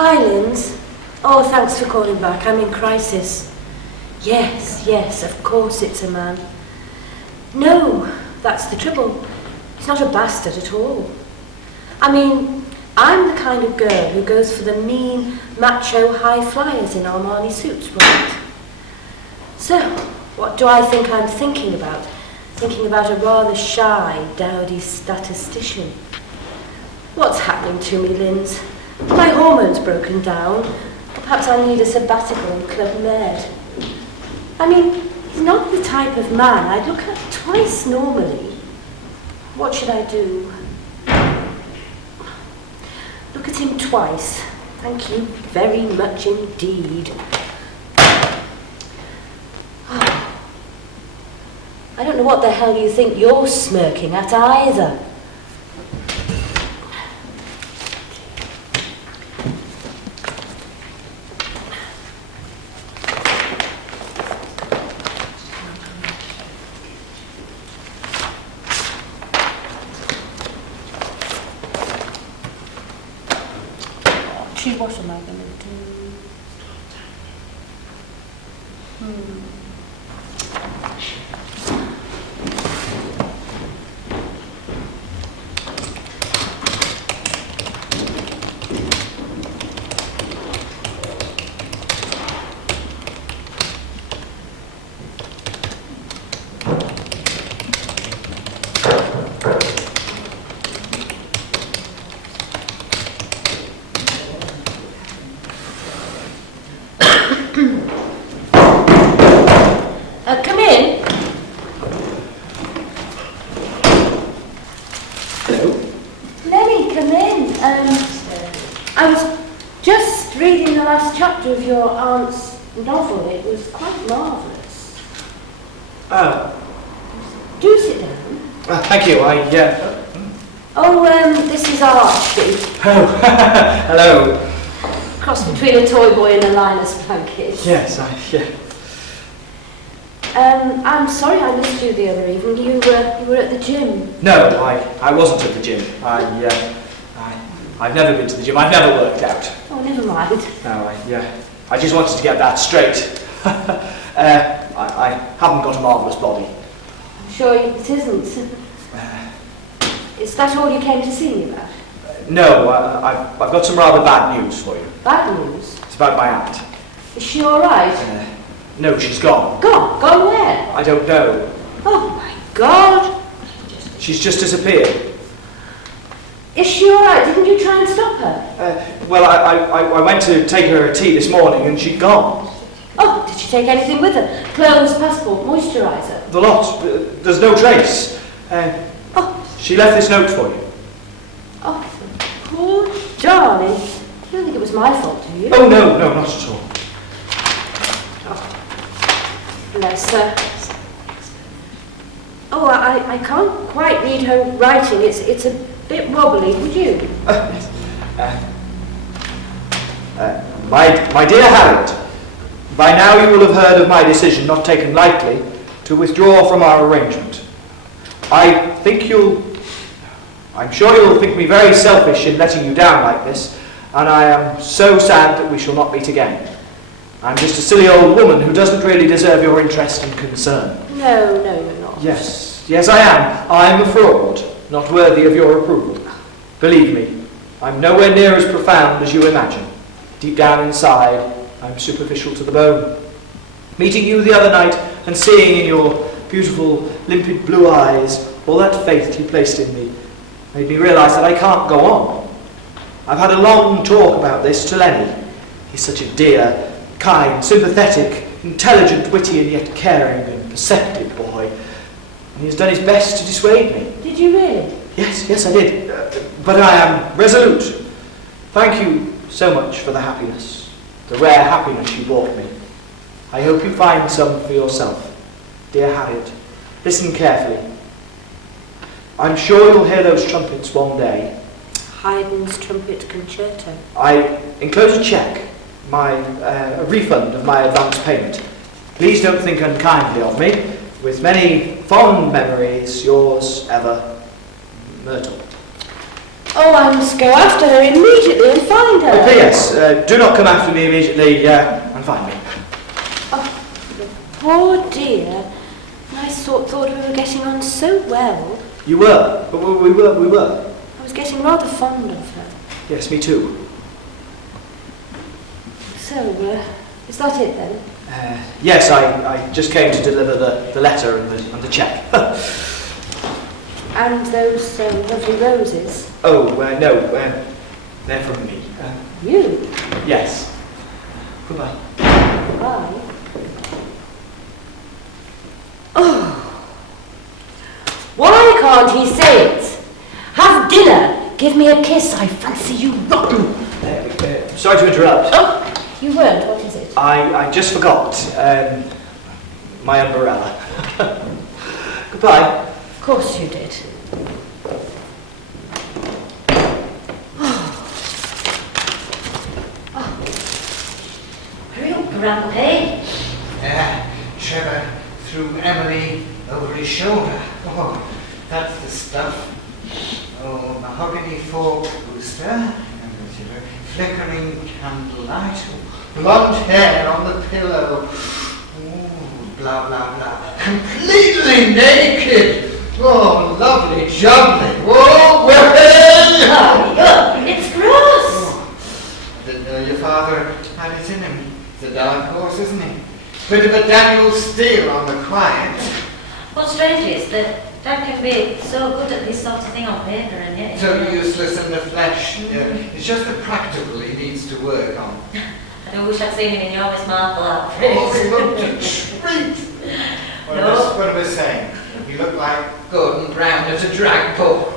Hi, Linz. Oh, thanks for calling back. I'm in crisis. Yes, of course it's a man. No, that's the trouble. He's not a bastard at all. I mean, I'm the kind of girl who goes for the mean, macho high flyers in Armani suits, right? So, what do I think I'm thinking about? Thinking about a rather shy, dowdy statistician. What's happening to me, Linz? My hormones broken down. Perhaps I need a sabbatical in Club Med. I mean, he's not the type of man I'd look at twice normally. What should I do? Look at him twice. Thank you very much indeed. I don't know what the hell you think you're smirking at either. What am I going to do? Come in. Hello. Lenny, come in. I was just reading the last chapter of your aunt's novel. It was quite marvellous. Do sit down. Thank you. This is Archie. Oh, hello. Cross between a toy boy and a Linus blanket. Yes, I'm sorry I missed you the other evening. You were at the gym. No, I wasn't at the gym. I've never been to the gym. I've never worked out. Oh, never mind. No, I just wanted to get that straight. I haven't got a marvellous body. I'm sure it isn't. Is that all you came to see me about? No, I've got some rather bad news for you. Bad news? It's about my aunt. Is she all right? No, she's gone. Gone? Gone where? I don't know. Oh my God! She's just disappeared. Is she all right? Didn't you try and stop her? Well, I went to take her a tea this morning and she'd gone. Oh, did she take anything with her? Clothes, passport, moisturiser? The lot. There's no trace. She left this note for you. Oh, poor darling. You don't think it was my fault, do you? Oh, no, not at all. Bless her. Oh, I can't quite read her writing. It's a bit wobbly. Would you? My dear Harriet, by now you will have heard of my decision, not taken lightly, to withdraw from our arrangement. I'm sure you'll think me very selfish in letting you down like this, and I am so sad that we shall not meet again. I'm just a silly old woman who doesn't really deserve your interest and concern. No, you're not. Yes, I am. I'm a fraud, not worthy of your approval. Believe me, I'm nowhere near as profound as you imagine. Deep down inside, I'm superficial to the bone. Meeting you the other night and seeing in your beautiful, limpid blue eyes all that faith you placed in me made me realise that I can't go on. I've had a long talk about this to Lenny. He's such a dear, kind, sympathetic, intelligent, witty and yet caring and perceptive boy. And he's done his best to dissuade me. Did you really? Yes, I did. But I am resolute. Thank you so much for the happiness, the rare happiness you brought me. I hope you find some for yourself. Dear Harriet, listen carefully. I'm sure you'll hear those trumpets one day. Haydn's Trumpet Concerto. I enclose a cheque, a refund of my advance payment. Please don't think unkindly of me. With many fond memories, yours ever, Myrtle. Oh, I must go after her immediately and find her. P.S. Do not come after me immediately and find me. Poor dear. I thought we were getting on so well. You were, but we were. I was getting rather fond of her. Yes, me too. So, is that it then? Yes, I just came to deliver the letter and the cheque. And those lovely roses? Oh, no, they're from me. You? Yes. Goodbye. Bye. Oh. Why can't he say it? Have dinner. Give me a kiss. I fancy you rotten. Sorry to interrupt. Oh, you weren't. What is it? I just forgot my umbrella. Goodbye. Of course you did. Real grumpy. Trevor threw Emily over his shoulder. Oh, that's the stuff. Oh, mahogany fork booster, and a flickering candlelight, blonde hair on the pillow. Ooh, blah, blah, blah. Completely naked. Oh, lovely, jubbly. Oh, well. It's gross. Oh, I didn't know your father had it in him. He's a dark horse, isn't he? Bit of a Daniel Steele on the quiet. What's strange is that Dad can be so good at this sort of thing on paper and yet... So useless in the flesh. It's just the practical he needs to work on. I do wish I'd seen him in your Miss Marple outfit. Oh, he looked a treat. What am I saying? He looked like Gordon Brown at a drag pull.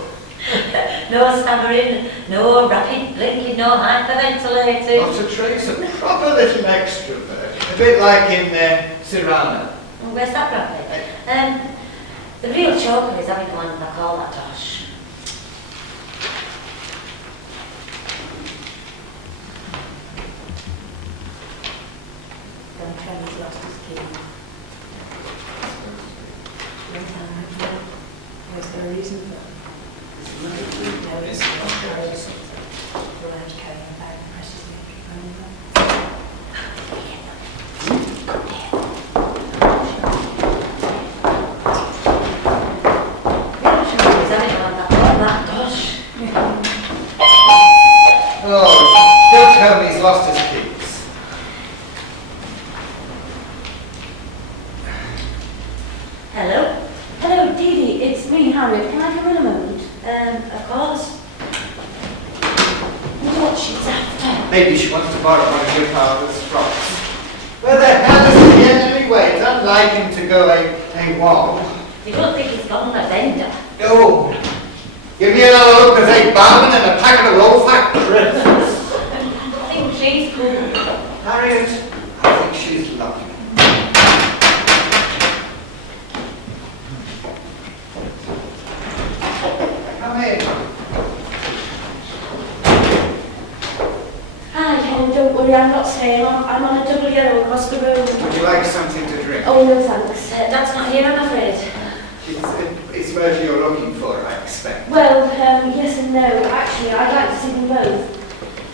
No stammering, no rapid blinking, no hyperventilating. Not a trace, a proper little extrovert. A bit like in Cyrano. Oh, where's that rapid? The real choker is having one I call that Tosh. Then Trevor's lost his key. Was there a reason for that? No, it's not. We're allowed to carry a bag of precious electric over. Oh, don't tell me he's lost his keys. Hello? Hello, Dee Dee. It's me, Harriet. Can I come in a moment? Of course. What she's after. Maybe she wants to borrow one of your father's frocks. Where the hell is he anyway? It's unlike him to go AWOL. You don't think he's gone on a bender? No. Give me another look at a barman and a packet of low-fat crisps. I think she's cool. Harriet, I think she's lovely. Come in. Hi, don't worry, I'm not staying. I'm on a double yellow across the road. Would you like something to drink? Oh, no thanks. That's not here, I'm afraid. It's Murphy you're looking for, I expect. Well, yes and no. Actually, I'd like to see them both.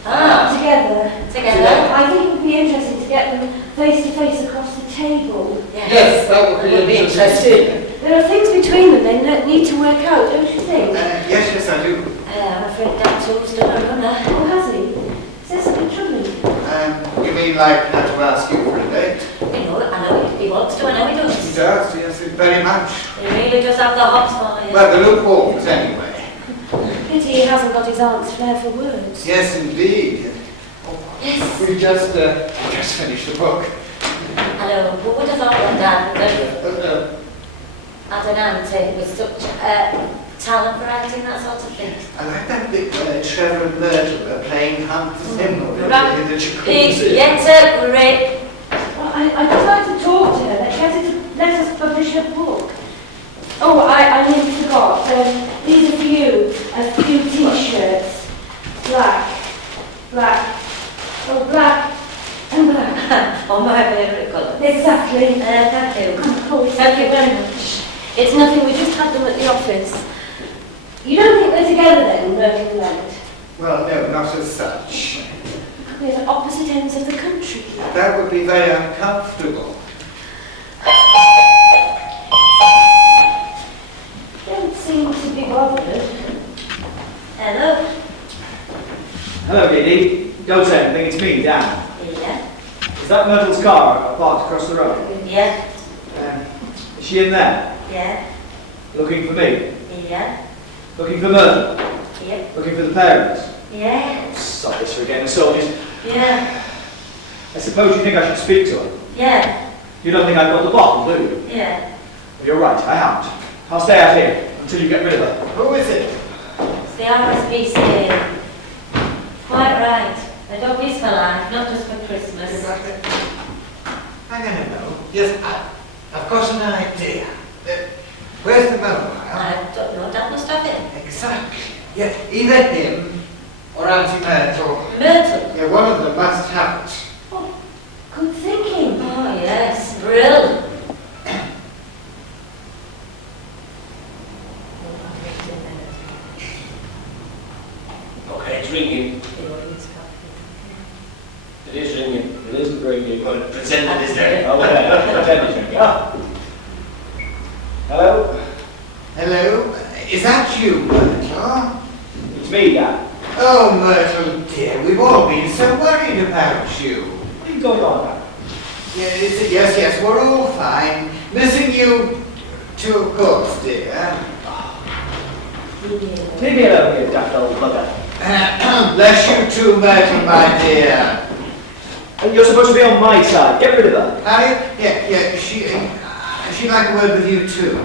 Together. Together? I think it would be interesting to get them face to face across the table. Yes, that would be interesting. There are things between them they need to work out, don't you think? Yes, I do. I'm afraid Dad's always done a runner. Oh, has he? Is there something troubling you? You mean like how to ask you for a date? You know, I know he wants to, I know he He does. does, yes, very much. He really does have the hots for you. Well, the lukewarms anyway. Pity he hasn't got his aunt's flair for words. Yes, indeed. Yes. We just finished the book. Hello, who would have thought that Dad had an auntie with such talent for writing that sort of thing? I like that bit where Trevor and Myrtle are playing Hunt the Symbol in the Pig, jacuzzi. get a grip. Well, I'd just like to talk to her. She has to let us publish her book. Oh, I nearly forgot. These are for you. A few t-shirts. Black. Oh, black and black. Oh, my favourite colour. Exactly. Thank you. Oh, Thank you very much. It's nothing, we just had them at the office. You don't think we're together then, Myrtle and Leonard? Well, no, not as such. We're at opposite ends of the country. That would be very uncomfortable. Don't seem to be bothered. Hello? Hello, Dee. Don't say anything, it's me, Dan. Yeah. Is that Myrtle's car parked across the road? Yeah. Is she in there? Yeah. Looking for me? Yeah. Looking for Myrtle? Yep. Looking for the parents? Yeah. Sorry, this for getting the soldiers. Yeah. I suppose you think I should speak to her? Yeah. You don't think I've got the bottle, do you? Yeah. Well, you're right, I haven't. I'll stay out here until you get rid of her. Who is it? It's the RSPCA. Quite right. A dog is for life, not just for Christmas. Hang on a minute. Yes, I've got an idea. Where's the mobile? I don't know, Dad must have it. Exactly. Yeah, either him or Auntie Myrtle. Myrtle. Yeah, one of them must have it. Oh, good thinking. Oh, yes. Brilliant. Okay, it's ringing. It is ringing. It isn't ringing. Well, pretend it is there. Okay, pretend it's ringing. Ah. Hello? Hello? Is that you, Myrtle? It's me, Dan. Oh, Myrtle dear, we've all been so worried about you. What are you going on about? Yes, we're all fine. Missing you to a course, dear. Leave me alone, you daft old bugger. Bless you too, Myrtle, my dear. And you're supposed to be on my side. Get rid of her. Yeah, she'd like a word with you too.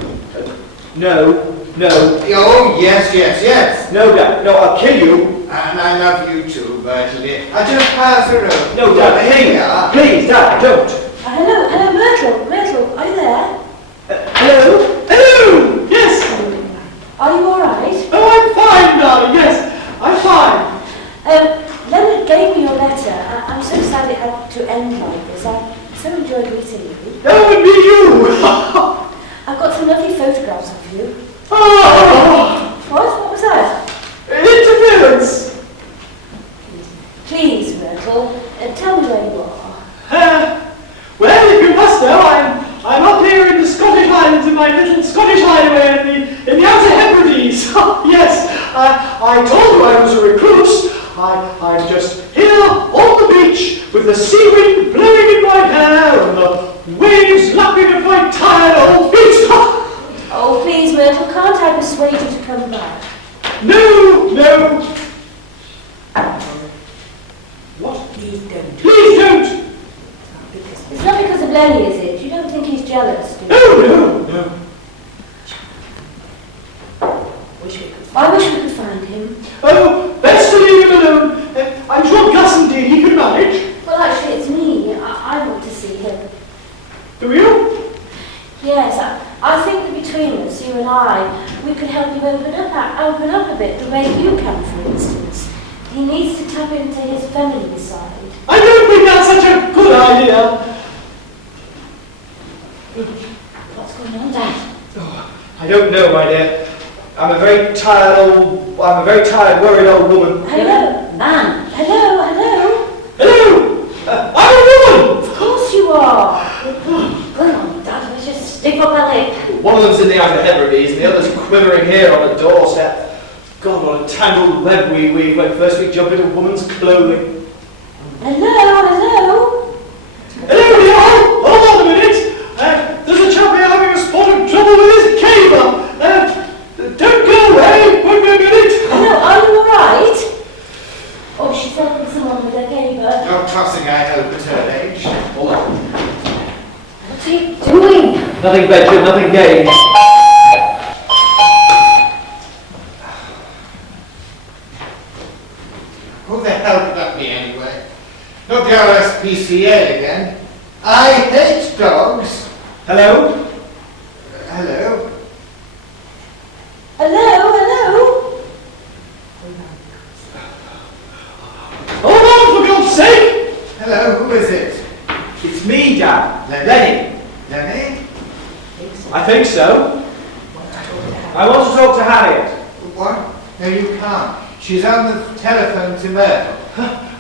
No. Oh, yes. No, Dad. No, I'll kill you. And I love you too, Myrtle dear. I'll just pass the road. No, Dad, Here please. we are. Please, Dad, don't. Hello, Myrtle. Myrtle, are you there? Hello? Hello! Yes! Are you all right? Oh, I'm fine, darling, yes. I'm fine. Leonard gave me your letter. I'm so sad it had to end like this. I so enjoyed reading you. That would be you. I've got some lovely photographs of you. Oh, What was that? interference. Please, Myrtle, tell me where you are. Well, if you must know, I'm up here in the Scottish Highlands in my little Scottish hideaway in the Outer Hebrides. Yes, I told you I was a recluse. I'm just here on the beach with the sea wind blowing in my hair and the waves lapping at my tired old feet. Oh, please, Myrtle, can't I persuade you to come back? No. What? Please don't. Please don't. It's not because of Lenny, is it? You don't think he's jealous, do you? No. I wish we could find him. Oh, best to leave him alone. I'm sure Gus and Dee, he can manage. Well, actually, it's me. I want to see him. Do you? Yes, I think that between us, you and I, we could help him open up a bit, the way you can, for instance. He needs to tap into his feminine side. I don't think that's such a good idea. What's going on, Dad? I don't know, my dear. I'm a very tired, worried old woman. Hello? Man. Hello? Hello! I'm a woman! Of course you are. Go on, Dad, let's just stick up our lip. One of them's in the Outer Hebrides and the other's quivering here on the doorstep. God, what a tangled web we weave when first we jump into woman's clothing. Hello? Hello, y'all! Hold on a minute! There's a chap here having a spot of trouble with his caber. Don't go away! Wait a minute! Hello, are you all right? Oh, she's helping someone with a caber. No tossing, I hope, at her age. Hold on. What's he doing? Nothing ventured, nothing gained. Who the hell could that be anyway? Not the RSPCA again. I hate dogs. Hello? Hello? Hello? Hold on, for God's sake! Hello, who is it? It's me, Dad. Lenny. Lenny. Lenny? I think so. I want to talk to Harriet. What? No, you can't. She's on the telephone to Myrtle.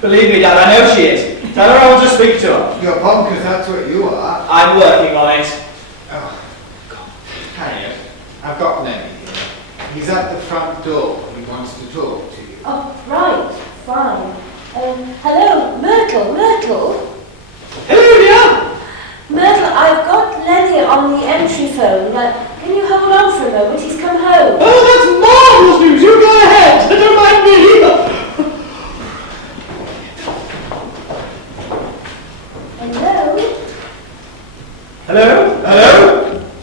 Believe me, Dad, I know she is. Tell her I want to speak to her. You're bonkers, that's what you are. I'm working on it. Oh, God. Harriet, I've got Lenny here. He's at the front door. He wants to talk to you. Oh, right, fine. Hello, Myrtle. Hello, dear. Myrtle, I've got Lenny on the entry phone. Can you hold on for a moment? He's come home. Oh, that's marvellous news. You go ahead. Don't mind me. Hello?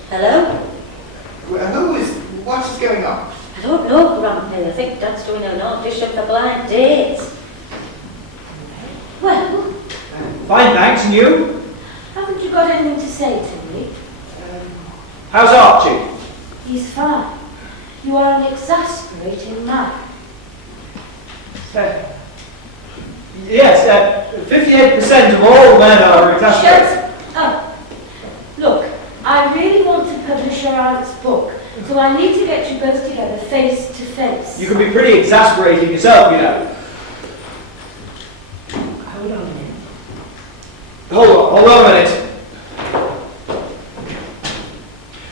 Hello? What is going on? I don't know, Grumpy. I think Dad's doing an audition for Blind Dates. Well, Fine, thanks. And you? haven't you got anything to say to me? How's Archie? He's fine. You are an exasperating man. Yes, 58% of all men are exasperated. Shut up. Look, I really want to publish your aunt's book, so I need to get you both together face to face. You can be pretty exasperating yourself, you know. Hold on a minute. Hold on a minute.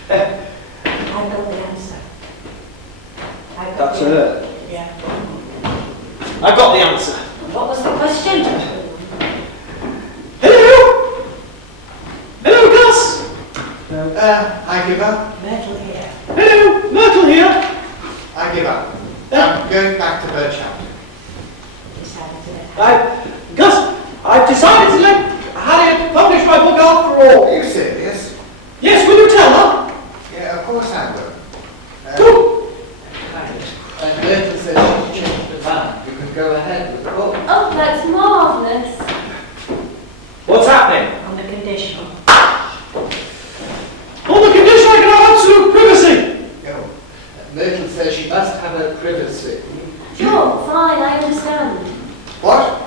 I got the answer. That's her. Yeah. I've got the answer. What was the question? Hello? Hello, Gus? I give up. Myrtle here. Hello, Myrtle here. I give up. I'm going back to Birchhampton. Gus, I've decided to let Harriet publish my book after all. Are you serious? Yes, will you tell her? Yeah, of course I will. Good. Myrtle says she's changed the mind. You can go ahead with the book. Oh, that's marvellous. What's happening? On the condition. On the condition I can have absolute privacy. No. Myrtle says she must have her privacy. Sure, fine, I understand. What?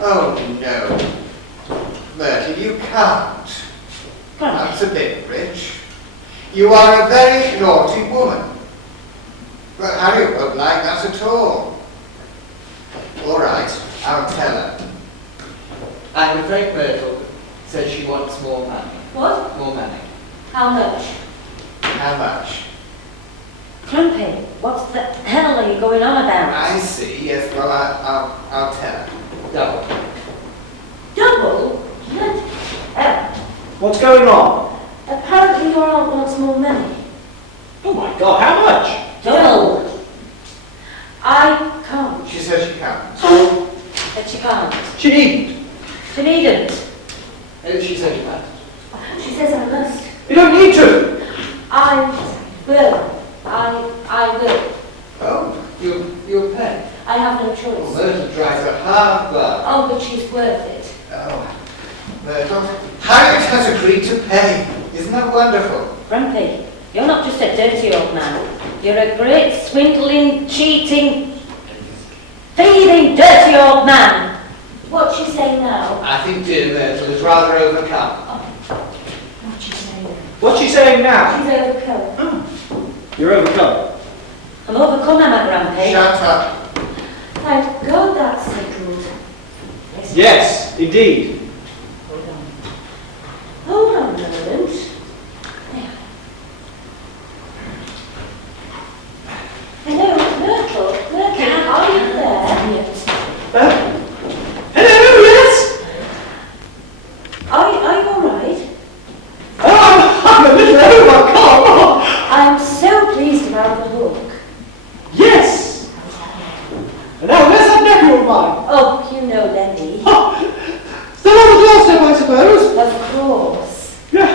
Oh, no. Myrtle, you can't. That's a bit rich. You are a very naughty woman. But Harriet won't like that at all. All right, I'll tell her. I'm afraid Myrtle says she wants more money. What? More money. How much? How much? Grumpy, what the hell are you going on about? I see. Yes, well, I'll tell her. Double. Double? Bloody hell. What's going on? Apparently your aunt wants more money. Oh my God, how much? Double. I can't. She says she can't. But she can't. She needn't. She needn't. She said she can't. She says I must. You don't need to. I will. I will. Oh, you'll pay. I have no Well, choice. Myrtle drives a hard bargain. Oh, but she's worth it. Oh, Myrtle. Harriet has agreed to pay. Isn't that wonderful? Grumpy, you're not just a dirty old man. You're a great swindling, cheating, thieving, dirty old man. What's she saying now? I think dear Myrtle is rather overcome. What's she saying now? What's she saying now? She's overcome. You're overcome. I'm overcome, am I, Grumpy? Shut up. Thank God that's settled. Yes, indeed. Hold on. Hold on a moment. There. Hello, Myrtle. Myrtle, are you there? Hello, yes? Are you all right? Oh, I'm a little overcome. I'm so pleased about the book. Yes. And now, where's that nephew of mine? Oh, you know Lenny. Still on the doorstep, I suppose. Of course. Yeah.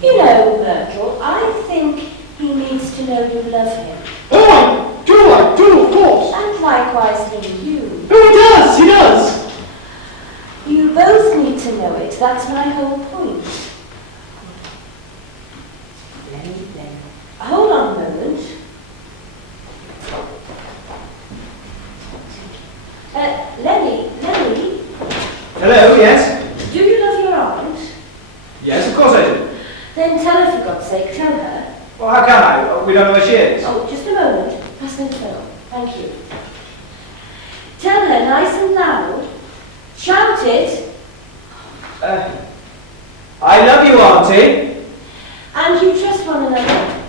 You know, Myrtle, I think he needs to know you love him. Oh, I do, of course. And likewise he you. Oh, he does. You both need to know it. That's my whole point. Lenny. Hold on a moment. Lenny. Hello, yes? Do you love your aunt? Yes, of course I do. Then tell her for God's sake, tell her. Well, how can I? We don't know where she is. Oh, just a moment. Pass me the phone. Thank you. Tell her nice and loud. Shout it. I love you, Auntie. And you trust one another.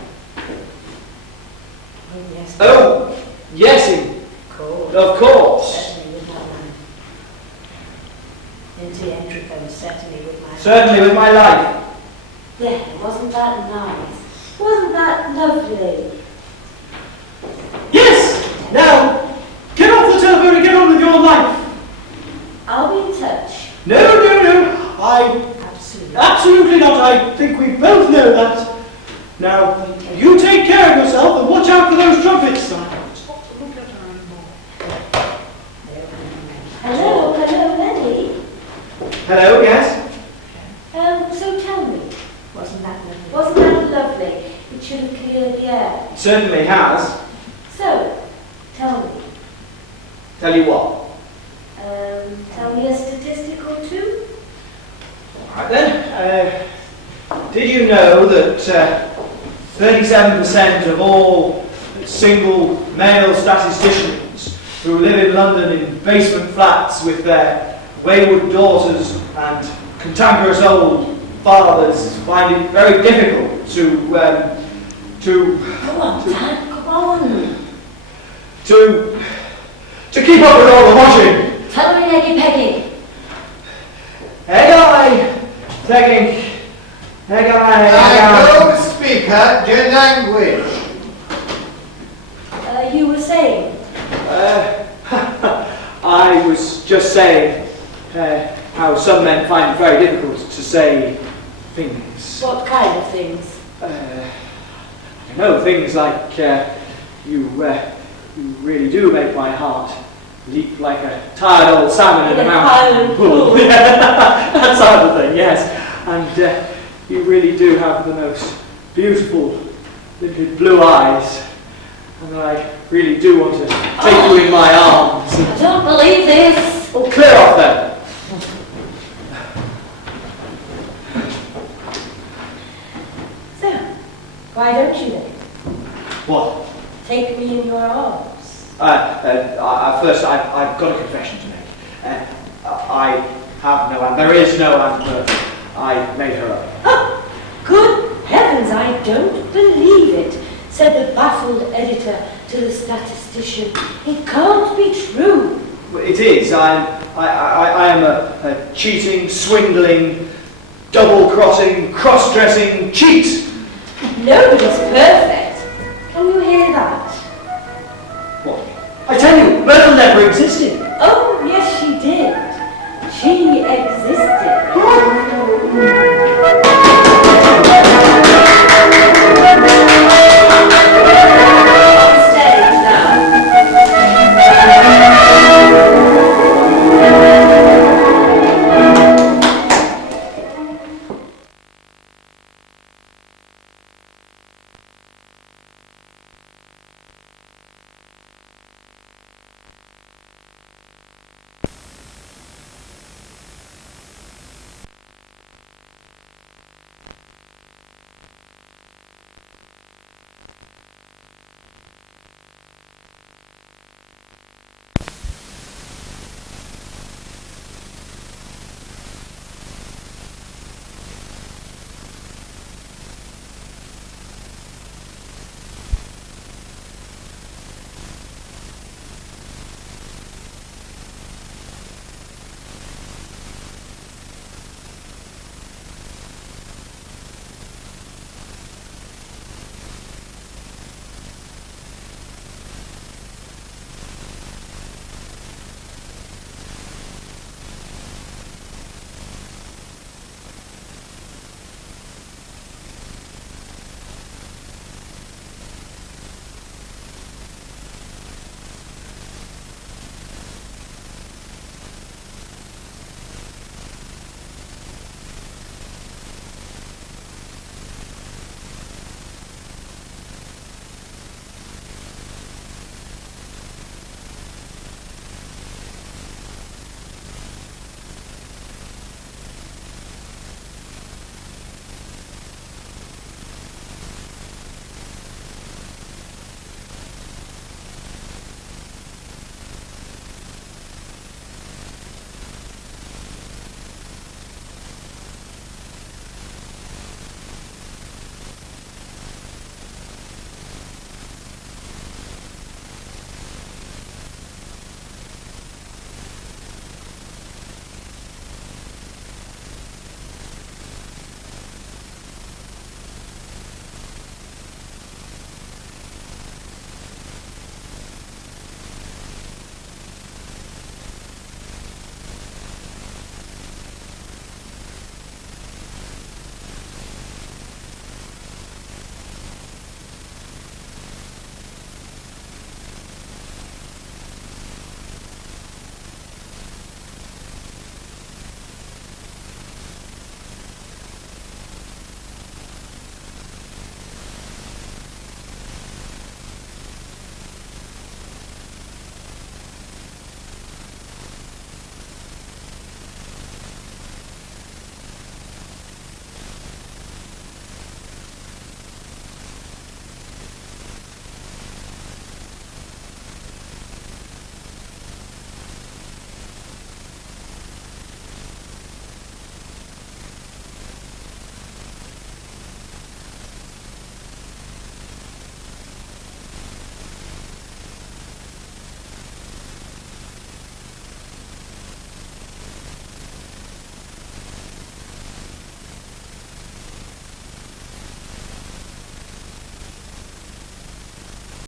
Oh, yes. Oh, yes, of course. Certainly with that man. Into Entricum, certainly with my Certainly with my life. There, wasn't that nice? Wasn't that lovely? Yes! Now, get off the telephone and get on with your life. I'll be in touch. No. Absolutely not. I think we both know that. Now, you take care of yourself and watch out for those trumpets. Hello, Lenny. Hello, yes? So tell me, wasn't that lovely? It should have cleared the air. Certainly has. So, tell me. Tell you what? Tell me a statistic or two. Right then. Did you know that 37% of all single male statisticians who live in London in basement flats with their wayward daughters and cantankerous old fathers find it very difficult to Come on, Dad, come on. to keep up with all the washing? Tell me, Leggy Peggy. Hey, taking. I don't speak out your language. You were saying? I was just saying how some men find it very difficult to say things. What kind of things? Things like you really do make my heart leap like a tired old salmon in a mountain pool. That sort of thing, yes. And you really do have the most beautiful, limpid blue eyes. And I really do want to take you in my arms. I don't believe this. Oh, clear off then. So, why don't you then? What? Take me in your arms. First, I've got a confession to make. I have no aunt. There is no aunt, but I made her up. Oh, good heavens, I don't believe it, said the baffled editor to the statistician. It can't be true. It is. I am a cheating, swindling, double-crossing, cross-dressing cheat. Nobody's perfect. Can you hear that? What? I tell you, Myrtle never existed.